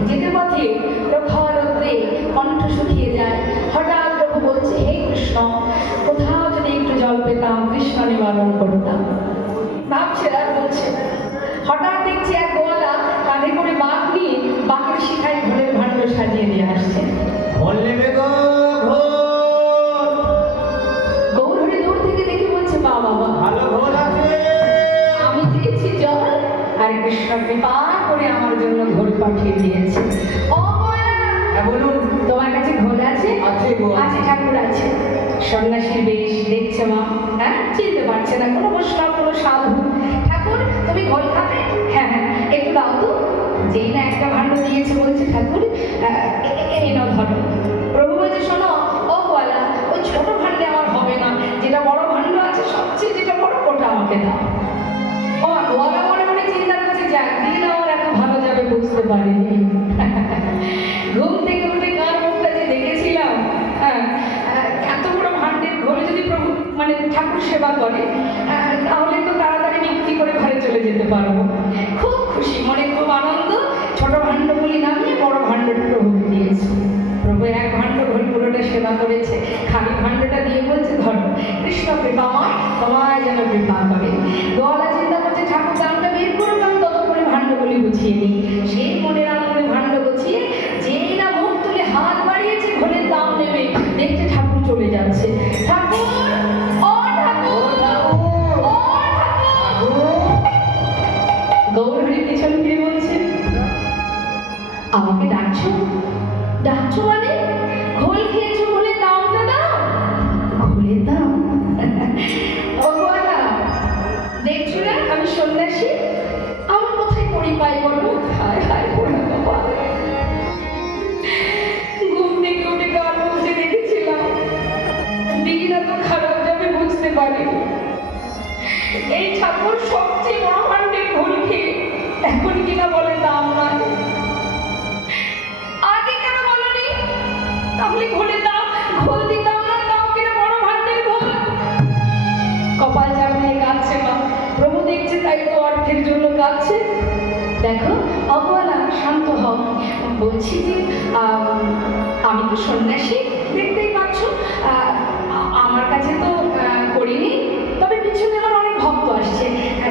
যেতে পথে প্রখর রৌদ্রে কণ্ঠ শুকিয়ে যায়, হঠাৎ প্রভু বলছে, হে কৃষ্ণ, কোথাও যদি একটু জল পেতাম, কৃষ্ণ নিবারণ করতাম। ভাবছে আর বলছে, হঠাৎ দেখছি এক গোয়ালা কাঁধে করে বাঘ নিয়ে বাঘের শিখায় ঘোড়ের ভাণ্ড সাজিয়ে নিয়ে আসছে। গৌরহরি দূর থেকে দেখে বলছে, বা বাবা ভালো ঘোল আছে, আমি চেয়েছি জল, আর কৃষ্ণ কৃপা করে আমার জন্য ঘোল পাঠিয়ে দিয়েছে। ও বলুন, তোমার কাছে ঘোল আছে? আছে ঠাকুর আছে। সন্ন্যাসীর বেশ দেখছে মা, হ্যাঁ চিনতে পারছে না, কোনো বৈষ্ণব কোনো সাধু। ঠাকুর তুমি ঘোল খাবে? হ্যাঁ হ্যাঁ একটু দাও তো। যেই না একটা ভাণ্ড দিয়েছে, বলছে, ঠাকুর এই নাও ধরো। প্রভু বলছে, শোনো ও গোয়ালা, ওই ছোট ভাণ্ডে আমার হবে না, যেটা বড় ভাণ্ড আছে সবচেয়ে যেটা বড়, ওটা আমাকে দাও। ও গোয়ালা মনে মনে চিন্তা করছে, যাক দিন আমার এত ভালো যাবে বুঝতে পারিনি। ঘুম থেকে উঠে কার মুখটা যে দেখেছিলাম, হ্যাঁ এত বড় ভাণ্ডের ঘরে যদি প্রভু মানে ঠাকুর সেবা করে, তাহলে তো তাড়াতাড়ি বিক্রি করে ঘরে চলে যেতে পারবো। খুব খুশি মনে, খুব আনন্দ। ছোট ভাণ্ডগুলি নামিয়ে বড় ভাণ্ডটা প্রভুকে দিয়েছে। প্রভু এক ভাণ্ড ঘর পুরোটা সেবা করেছে, খালি ভাণ্ডটা দিয়ে বলছে, ধরো, কৃষ্ণ কৃপাময় তোমায় যেন কৃপা করে। গোয়ালা চিন্তা করছে, ঠাকুর দামটা বের করবে, আমি তত করে ভাণ্ডগুলি গুছিয়ে নিই। সেই মনের আনন্দে ভাণ্ড গুছিয়ে যেই না মুখ তুলে হাত বাড়িয়েছে ঘরের দাম নেবে, দেখতে ঠাকুর চলে যাচ্ছে। ঠাকুর, ও ঠাকুর, ও ঠাকুর। গৌরহরি পিছন ফিরে বলছে, আমাকে ডাকছো? ডাকছো মানে? ঘোল খেয়েছো, ঘোলের দামটা দাও। ঘোলের দাম? ও গোয়ালা, দেখছো না আমি সন্ন্যাসী, আমি কোথায় করি পাই বলো? হায় হায় বলো বাবা, ঘুম থেকে উঠে গান বলতে দেখেছিলাম, দিনটা তো খারাপ যাবে বুঝতে পারিনি। এই ঠাকুর সবচেয়ে বড় ভাণ্ডের ঘোল খেয়ে এখন কিনা বলে দাম নাই। আগে কেন বলনি? তাহলে ঘোলের দাম, ঘোল দিতাম না, দাম কিনা বড় ভাণ্ডের ঘোল। দেখো অবলা, শান্ত হও। বলছি যে আমি তো সন্ন্যাসী, দেখতেই পাচ্ছ। আমার কাছে তো করিনি, তবে পিছনে আমার অনেক ভক্ত আসছে,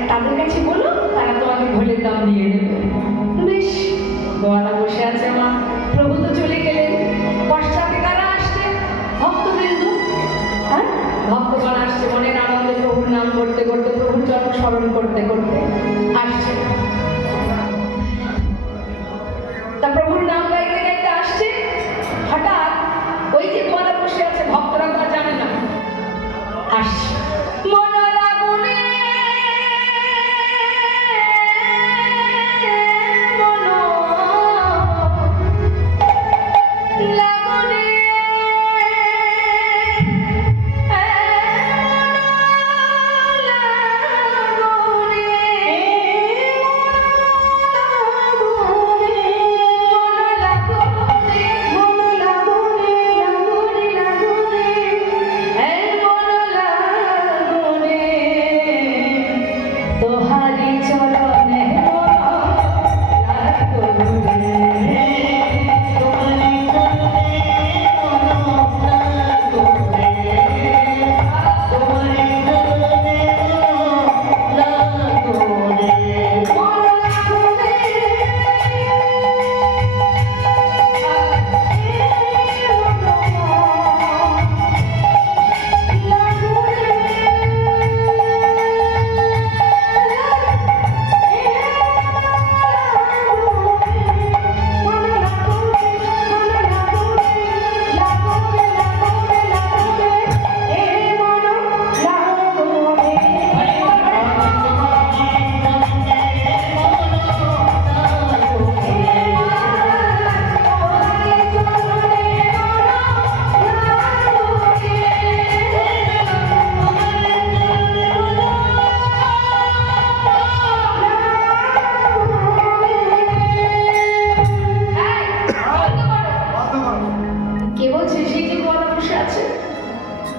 তাদের কাছে বলো, তারা তোমাকে ভোলের দাম দিয়ে দেবে। বেশ, গোয়ালা বসে আছে আমার, প্রভু তো চলে গেলেন, পশ্চাতে কারা আসছে? ভক্তবৃন্দ। হ্যাঁ, ভক্তগণ আসছে, মনের আনন্দে প্রভুর নাম করতে করতে, প্রভুর চরণ স্মরণ করতে করতে আসছে। তা প্রভুর নাম গাইতে গাইতে আসছে, হঠাৎ ওই যে গোয়ালা বসে আছে, ভক্তরা তা জানে না, আসছে।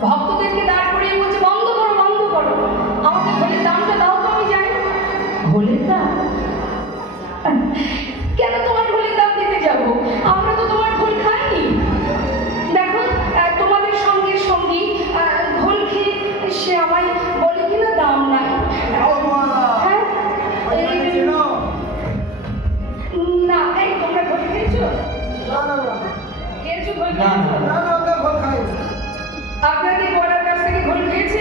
ভক্তদেরকে দাঁড় করিয়ে বলছে, বন্ধ করো, বন্ধ করো, আমাকে ভোলের দামটা দাও, তো আমি জানি। ভোলের দাম? কেন তোমার ভোলের দাম দিতে যাব? আমরা তো তোমার ভোল খাইনি। দেখো, তোমাদের সঙ্গে সঙ্গী ভোল খেয়ে সে আমায় বলে কিনা দাম নাই। হ্যাঁ, না, এই তোমরা ভোল খেয়েছো? খেয়েছো ভোল? আপনাদের বলার কাছ থেকে ভুল খেয়েছে?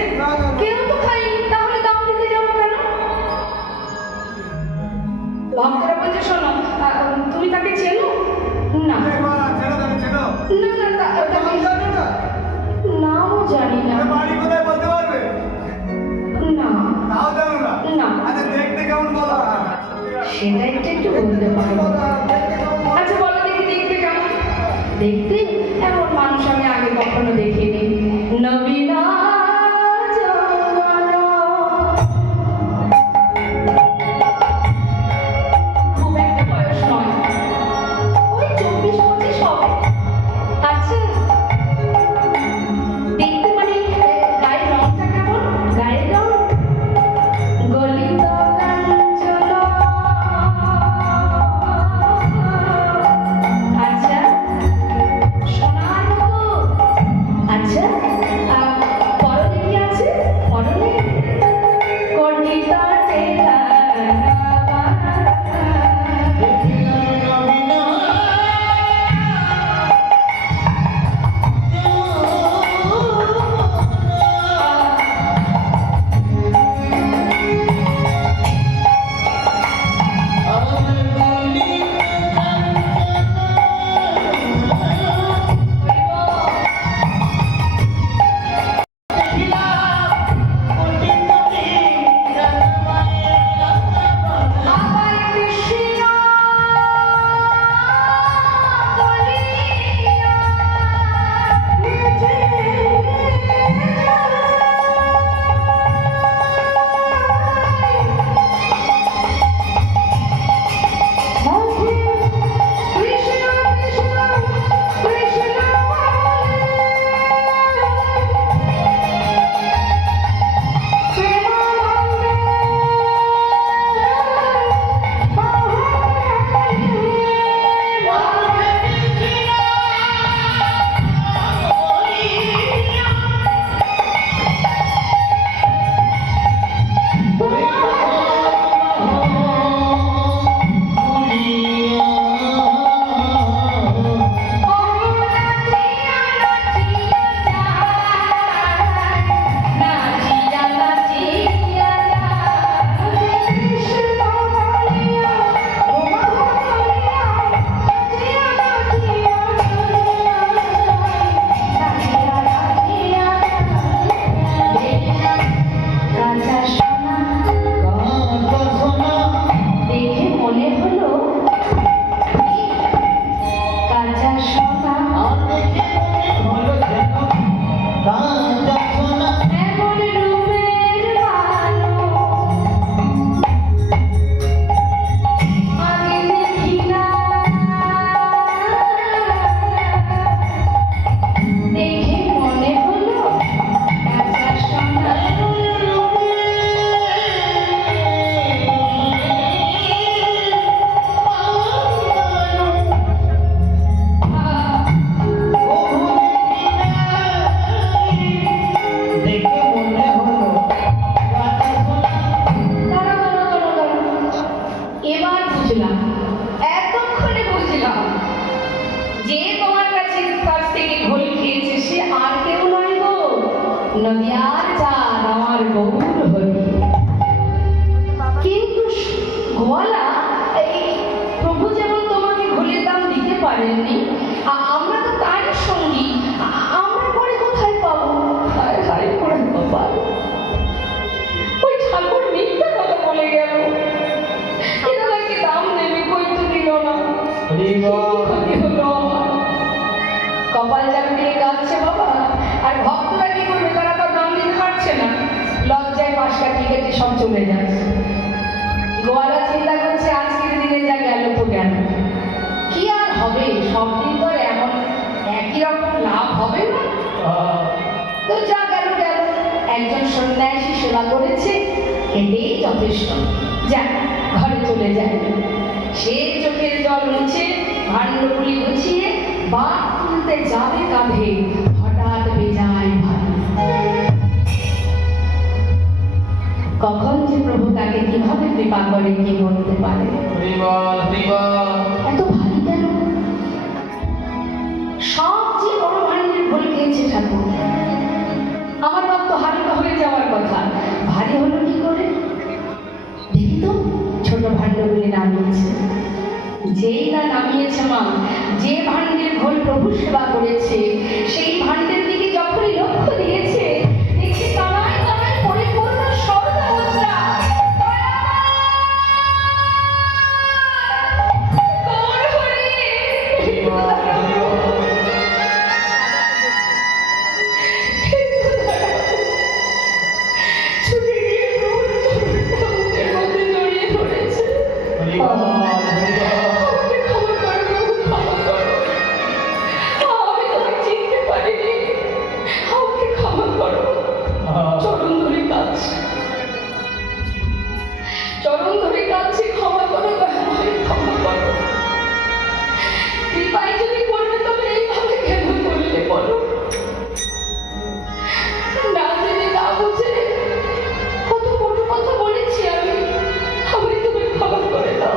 কেউ তো খাইনি, তাহলে দাম দিতে যাবো কেন? ভক্তরা বলছে, শোনো, তুমি তাকে চেনো? না না, নামও জানি না। না, সেটা একটু বলতে পারবো। আচ্ছা বলো দেখি, দেখতে কেমন? দেখতে এমন মানুষ আমি আগে কখনো দেখিনি। নবীনা খুব একটা বয়স নয়, ওই 24-25 হবে। আচ্ছা, দেখতে মানে গায়ের রংটা কেমন? গায়ের রং গলিত কাঞ্চন। আচ্ছা, গোয়ালা, এই প্রভু যেমন তোমাকে ঘোলের দাম দিতে পারেননি, আমরা তো তারই সঙ্গী, আমরা পরে কোথায় পাবো? হায় হায় করে কপাল, ওই ঠাকুর মিথ্যা কথা বলে গেল, এরা নাকি দাম নেবে, কই তো দিল না। ক্ষতি হলো আমার, কপাল চাপিয়ে কাঁদছে বাবা। আর ভক্তরা কি করবে, তারা তো দাম দিতে পারছে না, লজ্জায় পাঁচটা টিকেটে সব চলে যাচ্ছে। গোয়ালা চিন্তা করছে আজকের দিনে যা গেল তো গেল, কি আর হবে, সব দিন তো এমন একই রকম লাভ হবে না, তো যা গেল গেল। একজন সন্ন্যাসী সেবা করেছে, এটাই যথেষ্ট, যাক ঘরে চলে যায়। সে চোখের জল মুছে ভাণ্ডগুলি গুছিয়ে বাঘ তুলতে যাবে কাঁধে, হঠাৎ বেজায় ভারী। কখন যে প্রভু তাকে কিভাবে কৃপা করে কে বলতে পারে। এত ভারী কেন? সব যে বড় ভাণ্ডের ভুল খেয়েছে ঠাকুর, আমার বাপ তো হালকা হয়ে যাওয়ার কথা, ভারী হলো কি করে? দেখি তো, ছোট ভাণ্ডগুলি নামিয়েছে। যেই না নামিয়েছে মা, যে ভাণ্ডের ঘোল প্রভু সেবা করেছে, সেই ভাণ্ডের দিকে যখনই লক্ষ্য দিয়েছে, দেখছি কানায় কানায় পরিপূর্ণ স্বর্ণ মুদ্রা। চরণ ধরে কাঁদছে, ক্ষমা করো দয়াময়, ক্ষমা করো। কৃপায় যদি করবে তবে এইভাবে কেন করলে বলো? না জেনে না বুঝে কত কটু কথা বলেছি আমি, আমায় তুমি ক্ষমা করে দাও।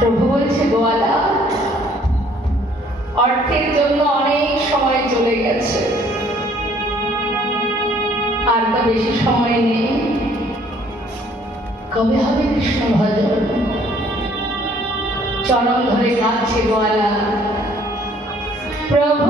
প্রভু বলছে, গোয়ালা, অর্থের জন্য অনেক সময় চলে গেছে, আর তো বেশি সময় নেই। কবে হবে কৃষ্ণ ভজন? চরণ ধরে কাঁদছে গোয়ালা, প্রভু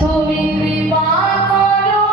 তুমি কৃপা করো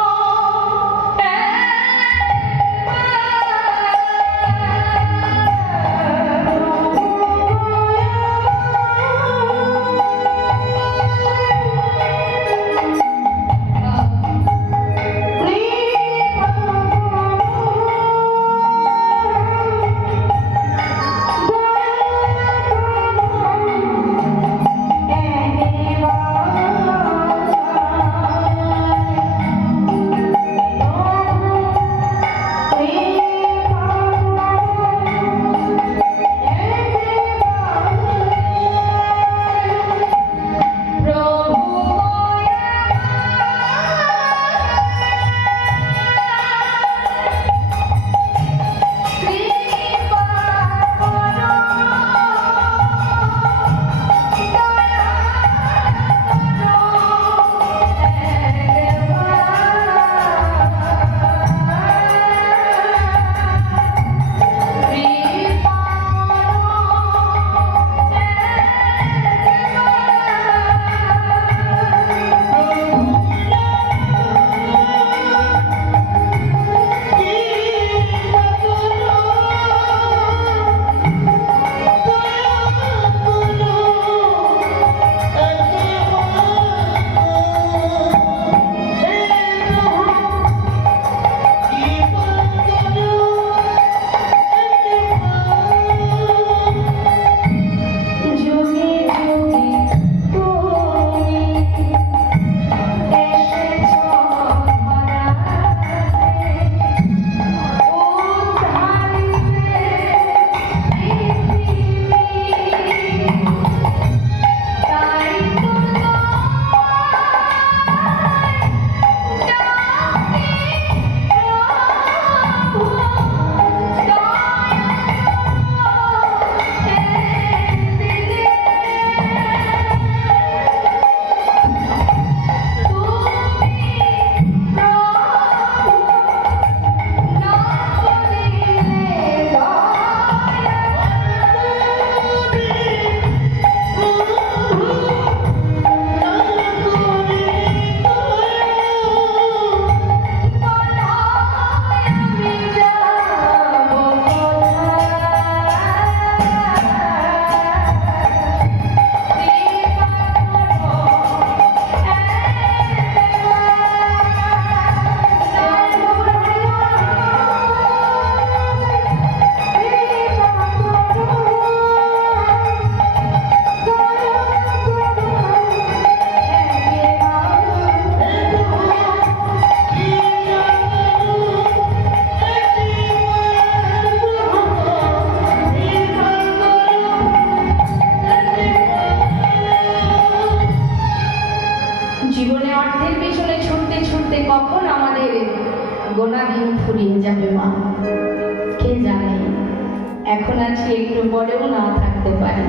এখন আছি, একটু পরেও না থাকতে পারি।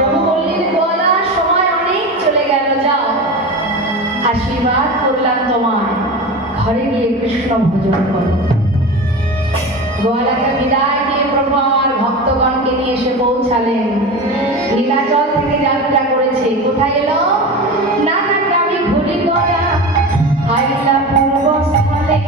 প্রভু বললেন, গোয়ালার সময় অনেক চলে গেল, যাও, আশীর্বাদ করলাম তোমায়, ঘরে গিয়ে কৃষ্ণ ভজন করো। গোয়ালাকে বিদায় দিয়ে প্রভু আমার ভক্তগণকে নিয়ে এসে পৌঁছালেন। নীলাচল থেকে যাত্রা করেছে, কোথায় এলো? না না গ্রামে ঘুরি গোয়া, আইলা পূর্বস্থলে,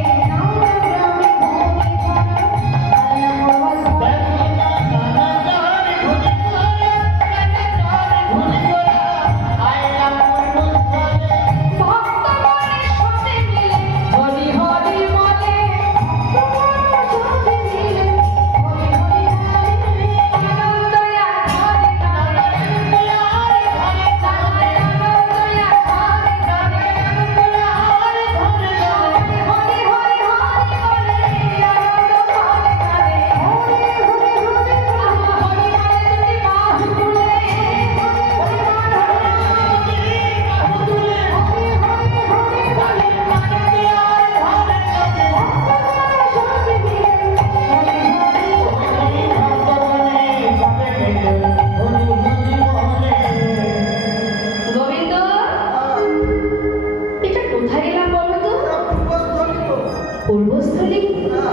পূর্বস্থলী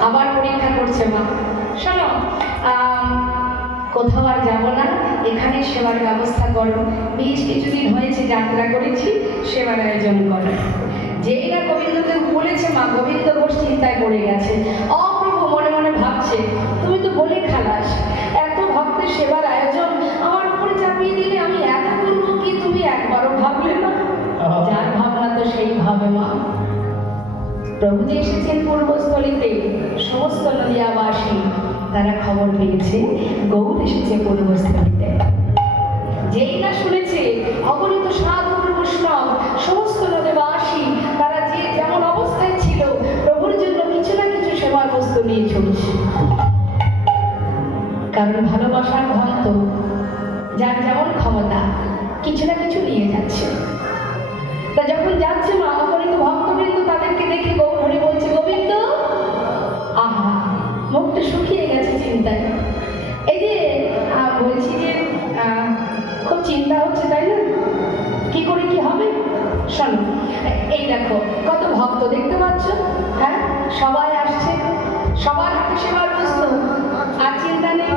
আবার পরীক্ষা করছে মা। শোনো, কোথাও আর যাবো না, এখানে সেবার ব্যবস্থা করো। বেশ কিছুদিন হয়েছে যাত্রা করেছি, সেবার আয়োজন করো। যেই না গোবিন্দকে বলেছে মা, গোবিন্দ ঘোষ চিন্তায় পড়ে গেছে। অপ্রভু মনে মনে ভাবছে, তুমি তো বলে খালাস, এত ভক্তের সেবার আয়োজন আমার উপরে চাপিয়ে দিলে আমি একা করবো কি? তুমি একবারও ভাবলে না? যার ভাবনা তো সেই ভাবে মা। প্রভু যে এসেছেন পূর্বস্থলীতে, সমস্ত নদিয়াবাসী তারা খবর পেয়েছে গৌর এসেছে পূর্বস্থলীতে। যেই না শুনেছে, অগণিত সাধু বৈষ্ণব সমস্ত নদিয়াবাসী তারা যে যেমন অবস্থায় ছিল, প্রভুর জন্য কিছু না কিছু সেবার বস্তু নিয়ে চলছে। কারণ ভালোবাসার ভক্ত, যার যেমন ক্ষমতা, কিছু না কিছু নিয়ে যাচ্ছে। তা যখন যাচ্ছে মা, অগণিত ভক্তবৃন্দ তাদেরকে দেখে গৌরহরি বলছে, গোবিন্দ, আহা, মুখটা শুকিয়ে গেছে চিন্তায়। এই যে বলছি যে খুব চিন্তা হচ্ছে, তাই না? কি করে কি হবে? শোনো, এই দেখো কত ভক্ত দেখতে পাচ্ছ, হ্যাঁ, সবাই আসছে, সবার হাতে সেবার বস্তু, আর চিন্তা নেই।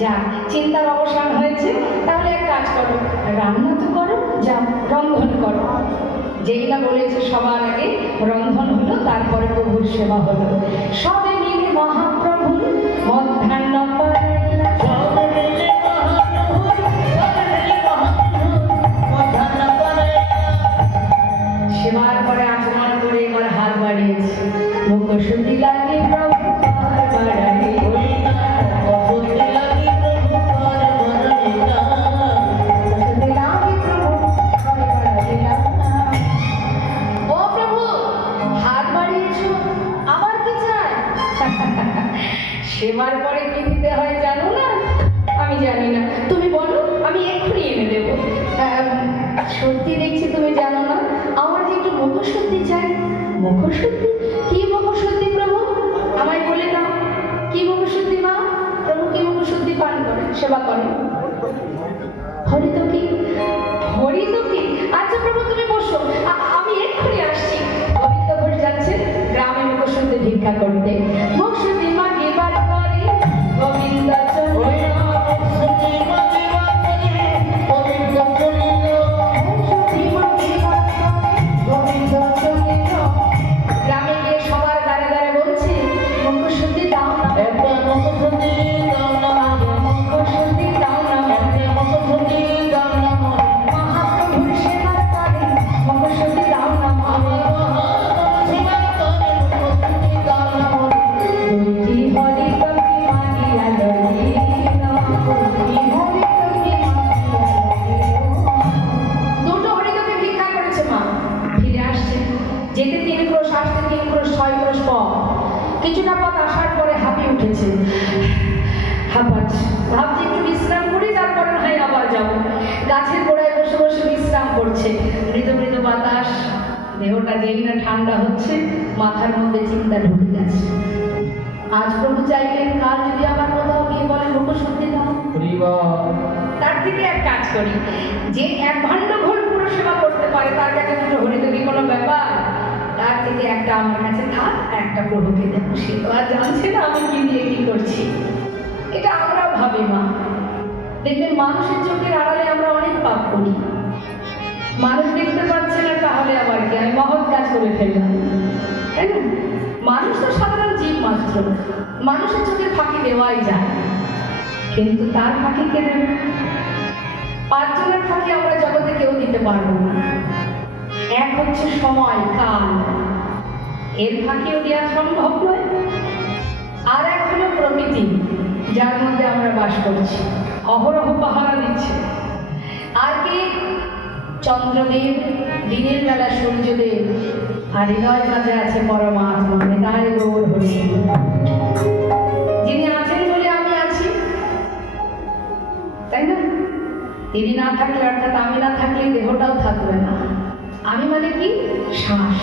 যা, চিন্তার অবসান হয়েছে, তাহলে এক কাজ করো, রান্না তো করো, যা, রন্ধন করো। যেই না বলেছে সবার আগে রন্ধন হলো, তারপরে প্রভুর সেবা হলো। সবে মিলে মহাপ্রভুর মধ্যাহ্ন সেবার পরে আগমন করে এবার হাত বাড়িয়েছে, মুখ শুদ্ধি লাগে প্রভু সেবার পরে কি দিতে হয় জানো না? আমি জানি না, তুমি বলো, আমি এক্ষুনি এনে দেবো। সত্যি দেখছি তুমি জানো না, আমার যে একটু মুখশুদ্ধি চাই। মুখশুদ্ধি? কি মুখশুদ্ধি প্রভু? আমায় বলে দাও, কি মুখশুদ্ধি মা? প্রভু কি মুখশুদ্ধি পান করে, সেবা করে? হরিত কি? হরিত কি? আচ্ছা প্রভু তুমি বসো, আমি এক্ষুনি আসছি। গোবিন্দ ঘোষ যাচ্ছে গ্রামে মুখশুদ্ধি ভিক্ষা করতে। মুখশুদ্ধি মা এবার করে গোবিন্দ গ্রামে গিয়ে সবার দাঁড়ে দাঁড়ে বলছে, মুখশুদ্ধি দাও না, মুখশুদ্ধি দাও না, মহাপ্রভুর সেবা করে মুখশুদ্ধি দাও না, দুটো হরিকে ভিক্ষা করেছে মা। ফিরে আসছে, যেতে 3 ক্রোশ, আসতে 3 ক্রোশ, 6 ক্রোশ পথ। কিছুটা পথ আসার পরে হাঁপিয়ে উঠেছে, হাঁপাচ্ছে, ভাবছি একটু বিশ্রাম করি, তারপরে হয় আবার যাবো। গাছের গোড়ায় বসে বসে বিশ্রাম করছে, মৃদু মৃদু বাতাস, দেহটা যেই না ঠান্ডা হচ্ছে, মাথার মধ্যে চিন্তা ঢুকে গেছে। আজ প্রভু চাইলেন, কাল যদি আবার কোথাও গিয়ে তার থেকে এক কাজ করি, যে এক ভাণ্ড ঘোর পুরো সেবা করতে পারে তার কাছে দুটো হরিদেবী কোনো ব্যাপার, তার থেকে একটা আমার কাছে থাক, একটা প্রভুকে দেব। সে তো আর জানছে না আমি কি দিয়ে কি করছি। এটা আমরাও ভাবি মা, দেখবেন মানুষের চোখের আড়ালে আমরা অনেক পাপ করি। মানুষ দেখতে পাচ্ছে না, তাহলে আবার কি আমি মহৎ কাজ করে ফেললাম, তাই না? মানুষ তো সাধারণ জীব মাত্র, মানুষের চোখের ফাঁকি দেওয়াই যায়, কিন্তু তার ফাঁকি কে দেবে? 5 জনের ফাঁকি আমরা জগতে কেউ দিতে পারবো না। এক হচ্ছে সময়, কাল, এর ফাঁকিও দেওয়া সম্ভব নয়। আর এক হলো প্রকৃতি, যার মধ্যে আমরা বাস করছি, অহরহ পাহারা দিচ্ছে। আর কি? চন্দ্রদেব, দিনের বেলা সূর্যদেব, আর হৃদয়ের মাঝে আছে পরমাত্মা, হৃদয় গৌর হরি, যিনি আছেন বলে আমি আছি, তাই না? তিনি না থাকলে, অর্থাৎ আমি না থাকলে দেহটাও থাকবে না। আমি মানে কি? শ্বাস,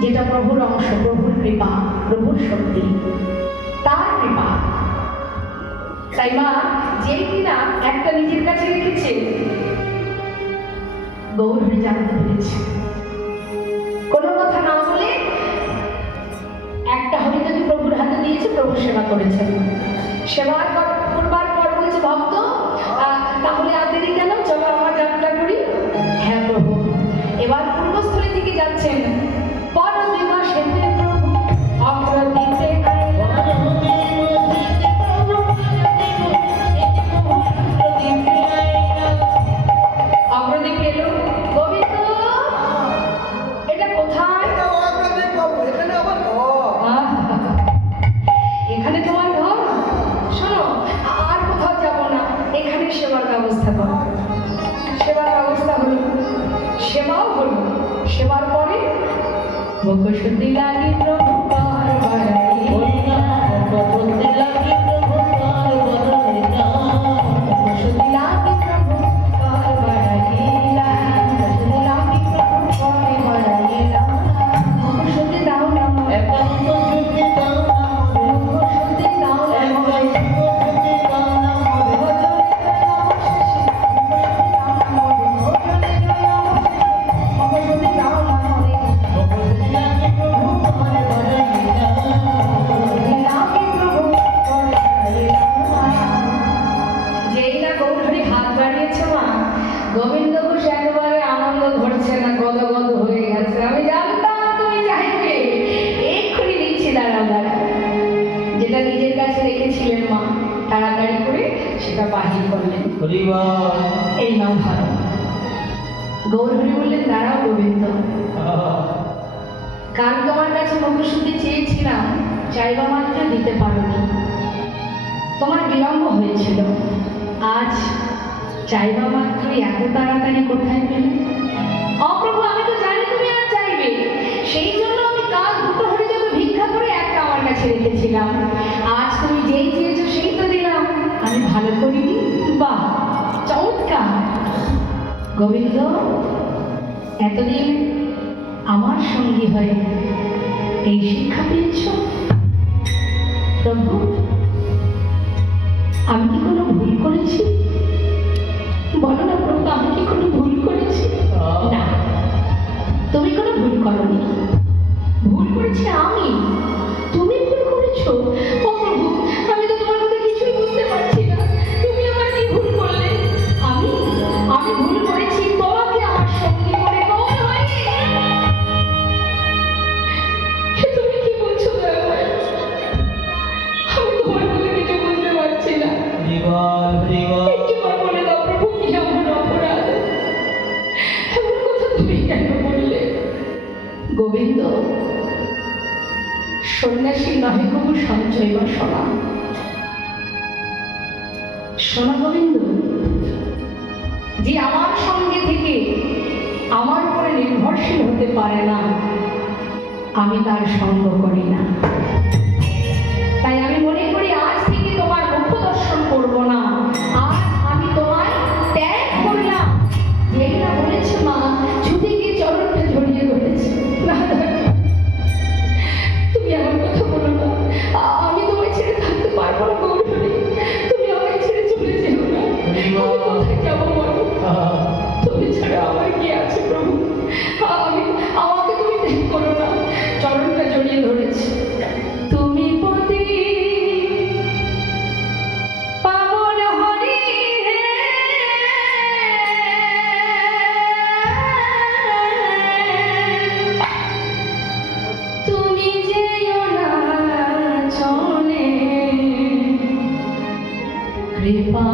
যেটা প্রভুর অংশ, প্রভুর কৃপা, প্রভুর শক্তি, তার কৃপা। তাই মা যেই কিনা একটা নিজের কাছে রেখেছে, গৌরহরি জানতে পেরেছে, কোনো কথা না বলে একটা হরিদেবী প্রভুর হাতে দিয়েছে, প্রভু সেবা করেছেন। সেবা করবার পর বলছে, ভক্ত তাহলে আর দেরি কেন, চলো আমার যাত্রা করি। হ্যাঁ প্রভু। এবার পূর্বস্থলী দিকে যাচ্ছেন, পরদিবা সেতে প্রভু অগ্রদীপে অগ্রদীপ এলো। গোবিন্দ, এটা কোথায়? এখানে তোমার ঘর? শোনো, আর কোথাও যাব না, এখানে সেবার ব্যবস্থা করো। সেবার ব্যবস্থা হলো, সেবাও হলো। সেবার পরে মুখশুদ্ধি লাগি প্রভু পার বাড়াই, মুখশুদ্ধি লাগি প্রভু পার বাড়াইলা, মুখশুদ্ধি লাগি প্রভু পার বাড়াইলা, মুখশুদ্ধি লাগি প্রভু পার বাড়াইলা, মুখশুদ্ধি দাও না একান্ত শুদ্ধি দাও না, মুখশুদ্ধি দাও না মুখশুদ্ধি দাও না, ভজনে নাম শেষে মুখশুদ্ধি দাও না, ভজনে নাম শেষে মুখশুদ্ধি দাও না, মুখশুদ্ধি লাগি প্রভু পার বাড়াইলা, মুখশুদ্ধি লাগি প্রভু পার বাড়াইলা। যেই না গৌরহরি হাত বাড়িয়েছে মা, গোবিন্দ ঘোষ একেবারে আনন্দ ধরছে না, গদগদ হয়ে গেছে। আমি জানতাম তুমি চাইবে, এক্ষুনি দিচ্ছি, দাঁড়াও দাঁড়াও। যেটা নিজের কাছে রেখেছিলেন মা, তাড়াতাড়ি করে সেটা বাহির করলেন। এই নাও ভালো। গৌরহরি বললেন, দাঁড়াও গোবিন্দ, কাল তোমার কাছে মুখশুদ্ধি চেয়েছিলাম, চাইবা মাত্র দিতে পারোনি, তোমার বিলম্ব হয়েছিল। আজ চাইবা মাত্র এত তাড়াতাড়ি কোথায় পেলে? অপ্রভু, আমি তো জানি তুমি আর চাইবে, সেই জন্য আমি কাল দুটো হরিদেবী ভিক্ষা করে একটা আমার কাছে রেখেছিলাম। আজ তুমি যেই চেয়েছো সেই তো দিলাম, আমি ভালো করিনি? বাহ, চমৎকার। গোবিন্দ, এতদিন আমার সঙ্গী হয়ে এই শিক্ষা পেয়েছ? প্রভু, আমি কি কোনো ভুল করেছি? বলো না প্রভু, আমি কি কোনো ভুল করেছি? না, তুমি কোনো ভুল করোনি, ভুল করেছি আমি। তুমি ভুল করেছো? ও প্রভু, আমি তো তোমার মধ্যে কিছুই বুঝতে পারছি না, তুমি আমার কি ভুল করলে? আমি ভুল করেছি তোমাকে আমার সঙ্গী করে গৌর হয়ে। তুমি কি বলছো দয়াময়? আমি তোমার মধ্যে কিছু বুঝতে পারছি না। একটুবার বলে দাও প্রভু, কি আমার অপরাধ? এমন কথা তুমি কেন বললে? গোবিন্দ, সন্ন্যাসী নহে কবু সঞ্চয় বা সোনা। সোনা গোবিন্দ, যে আমার সঙ্গে থেকে আমার উপরে নির্ভরশীল হতে পারে না, আমি তার সঙ্গ করি না। তাই আমি মনে করি আজ থেকে তোমার মুখ দর্শন করবো না, আজ আমি তোমায় ত্যাগ করলাম। যেই না বলেছে মা, ছুটে গিয়ে চরণটা জড়িয়ে ধরেছে। তুমি এমন কথা বলো না, আমি তোমায় ছেড়ে থাকতে পারবো না গৌরহরি, তুমি আমায় ছেড়ে চলে জড়িয়ে ধরেছি। তুমি পতি পাবন হরি হে, তুমি যেও না চলে কৃপা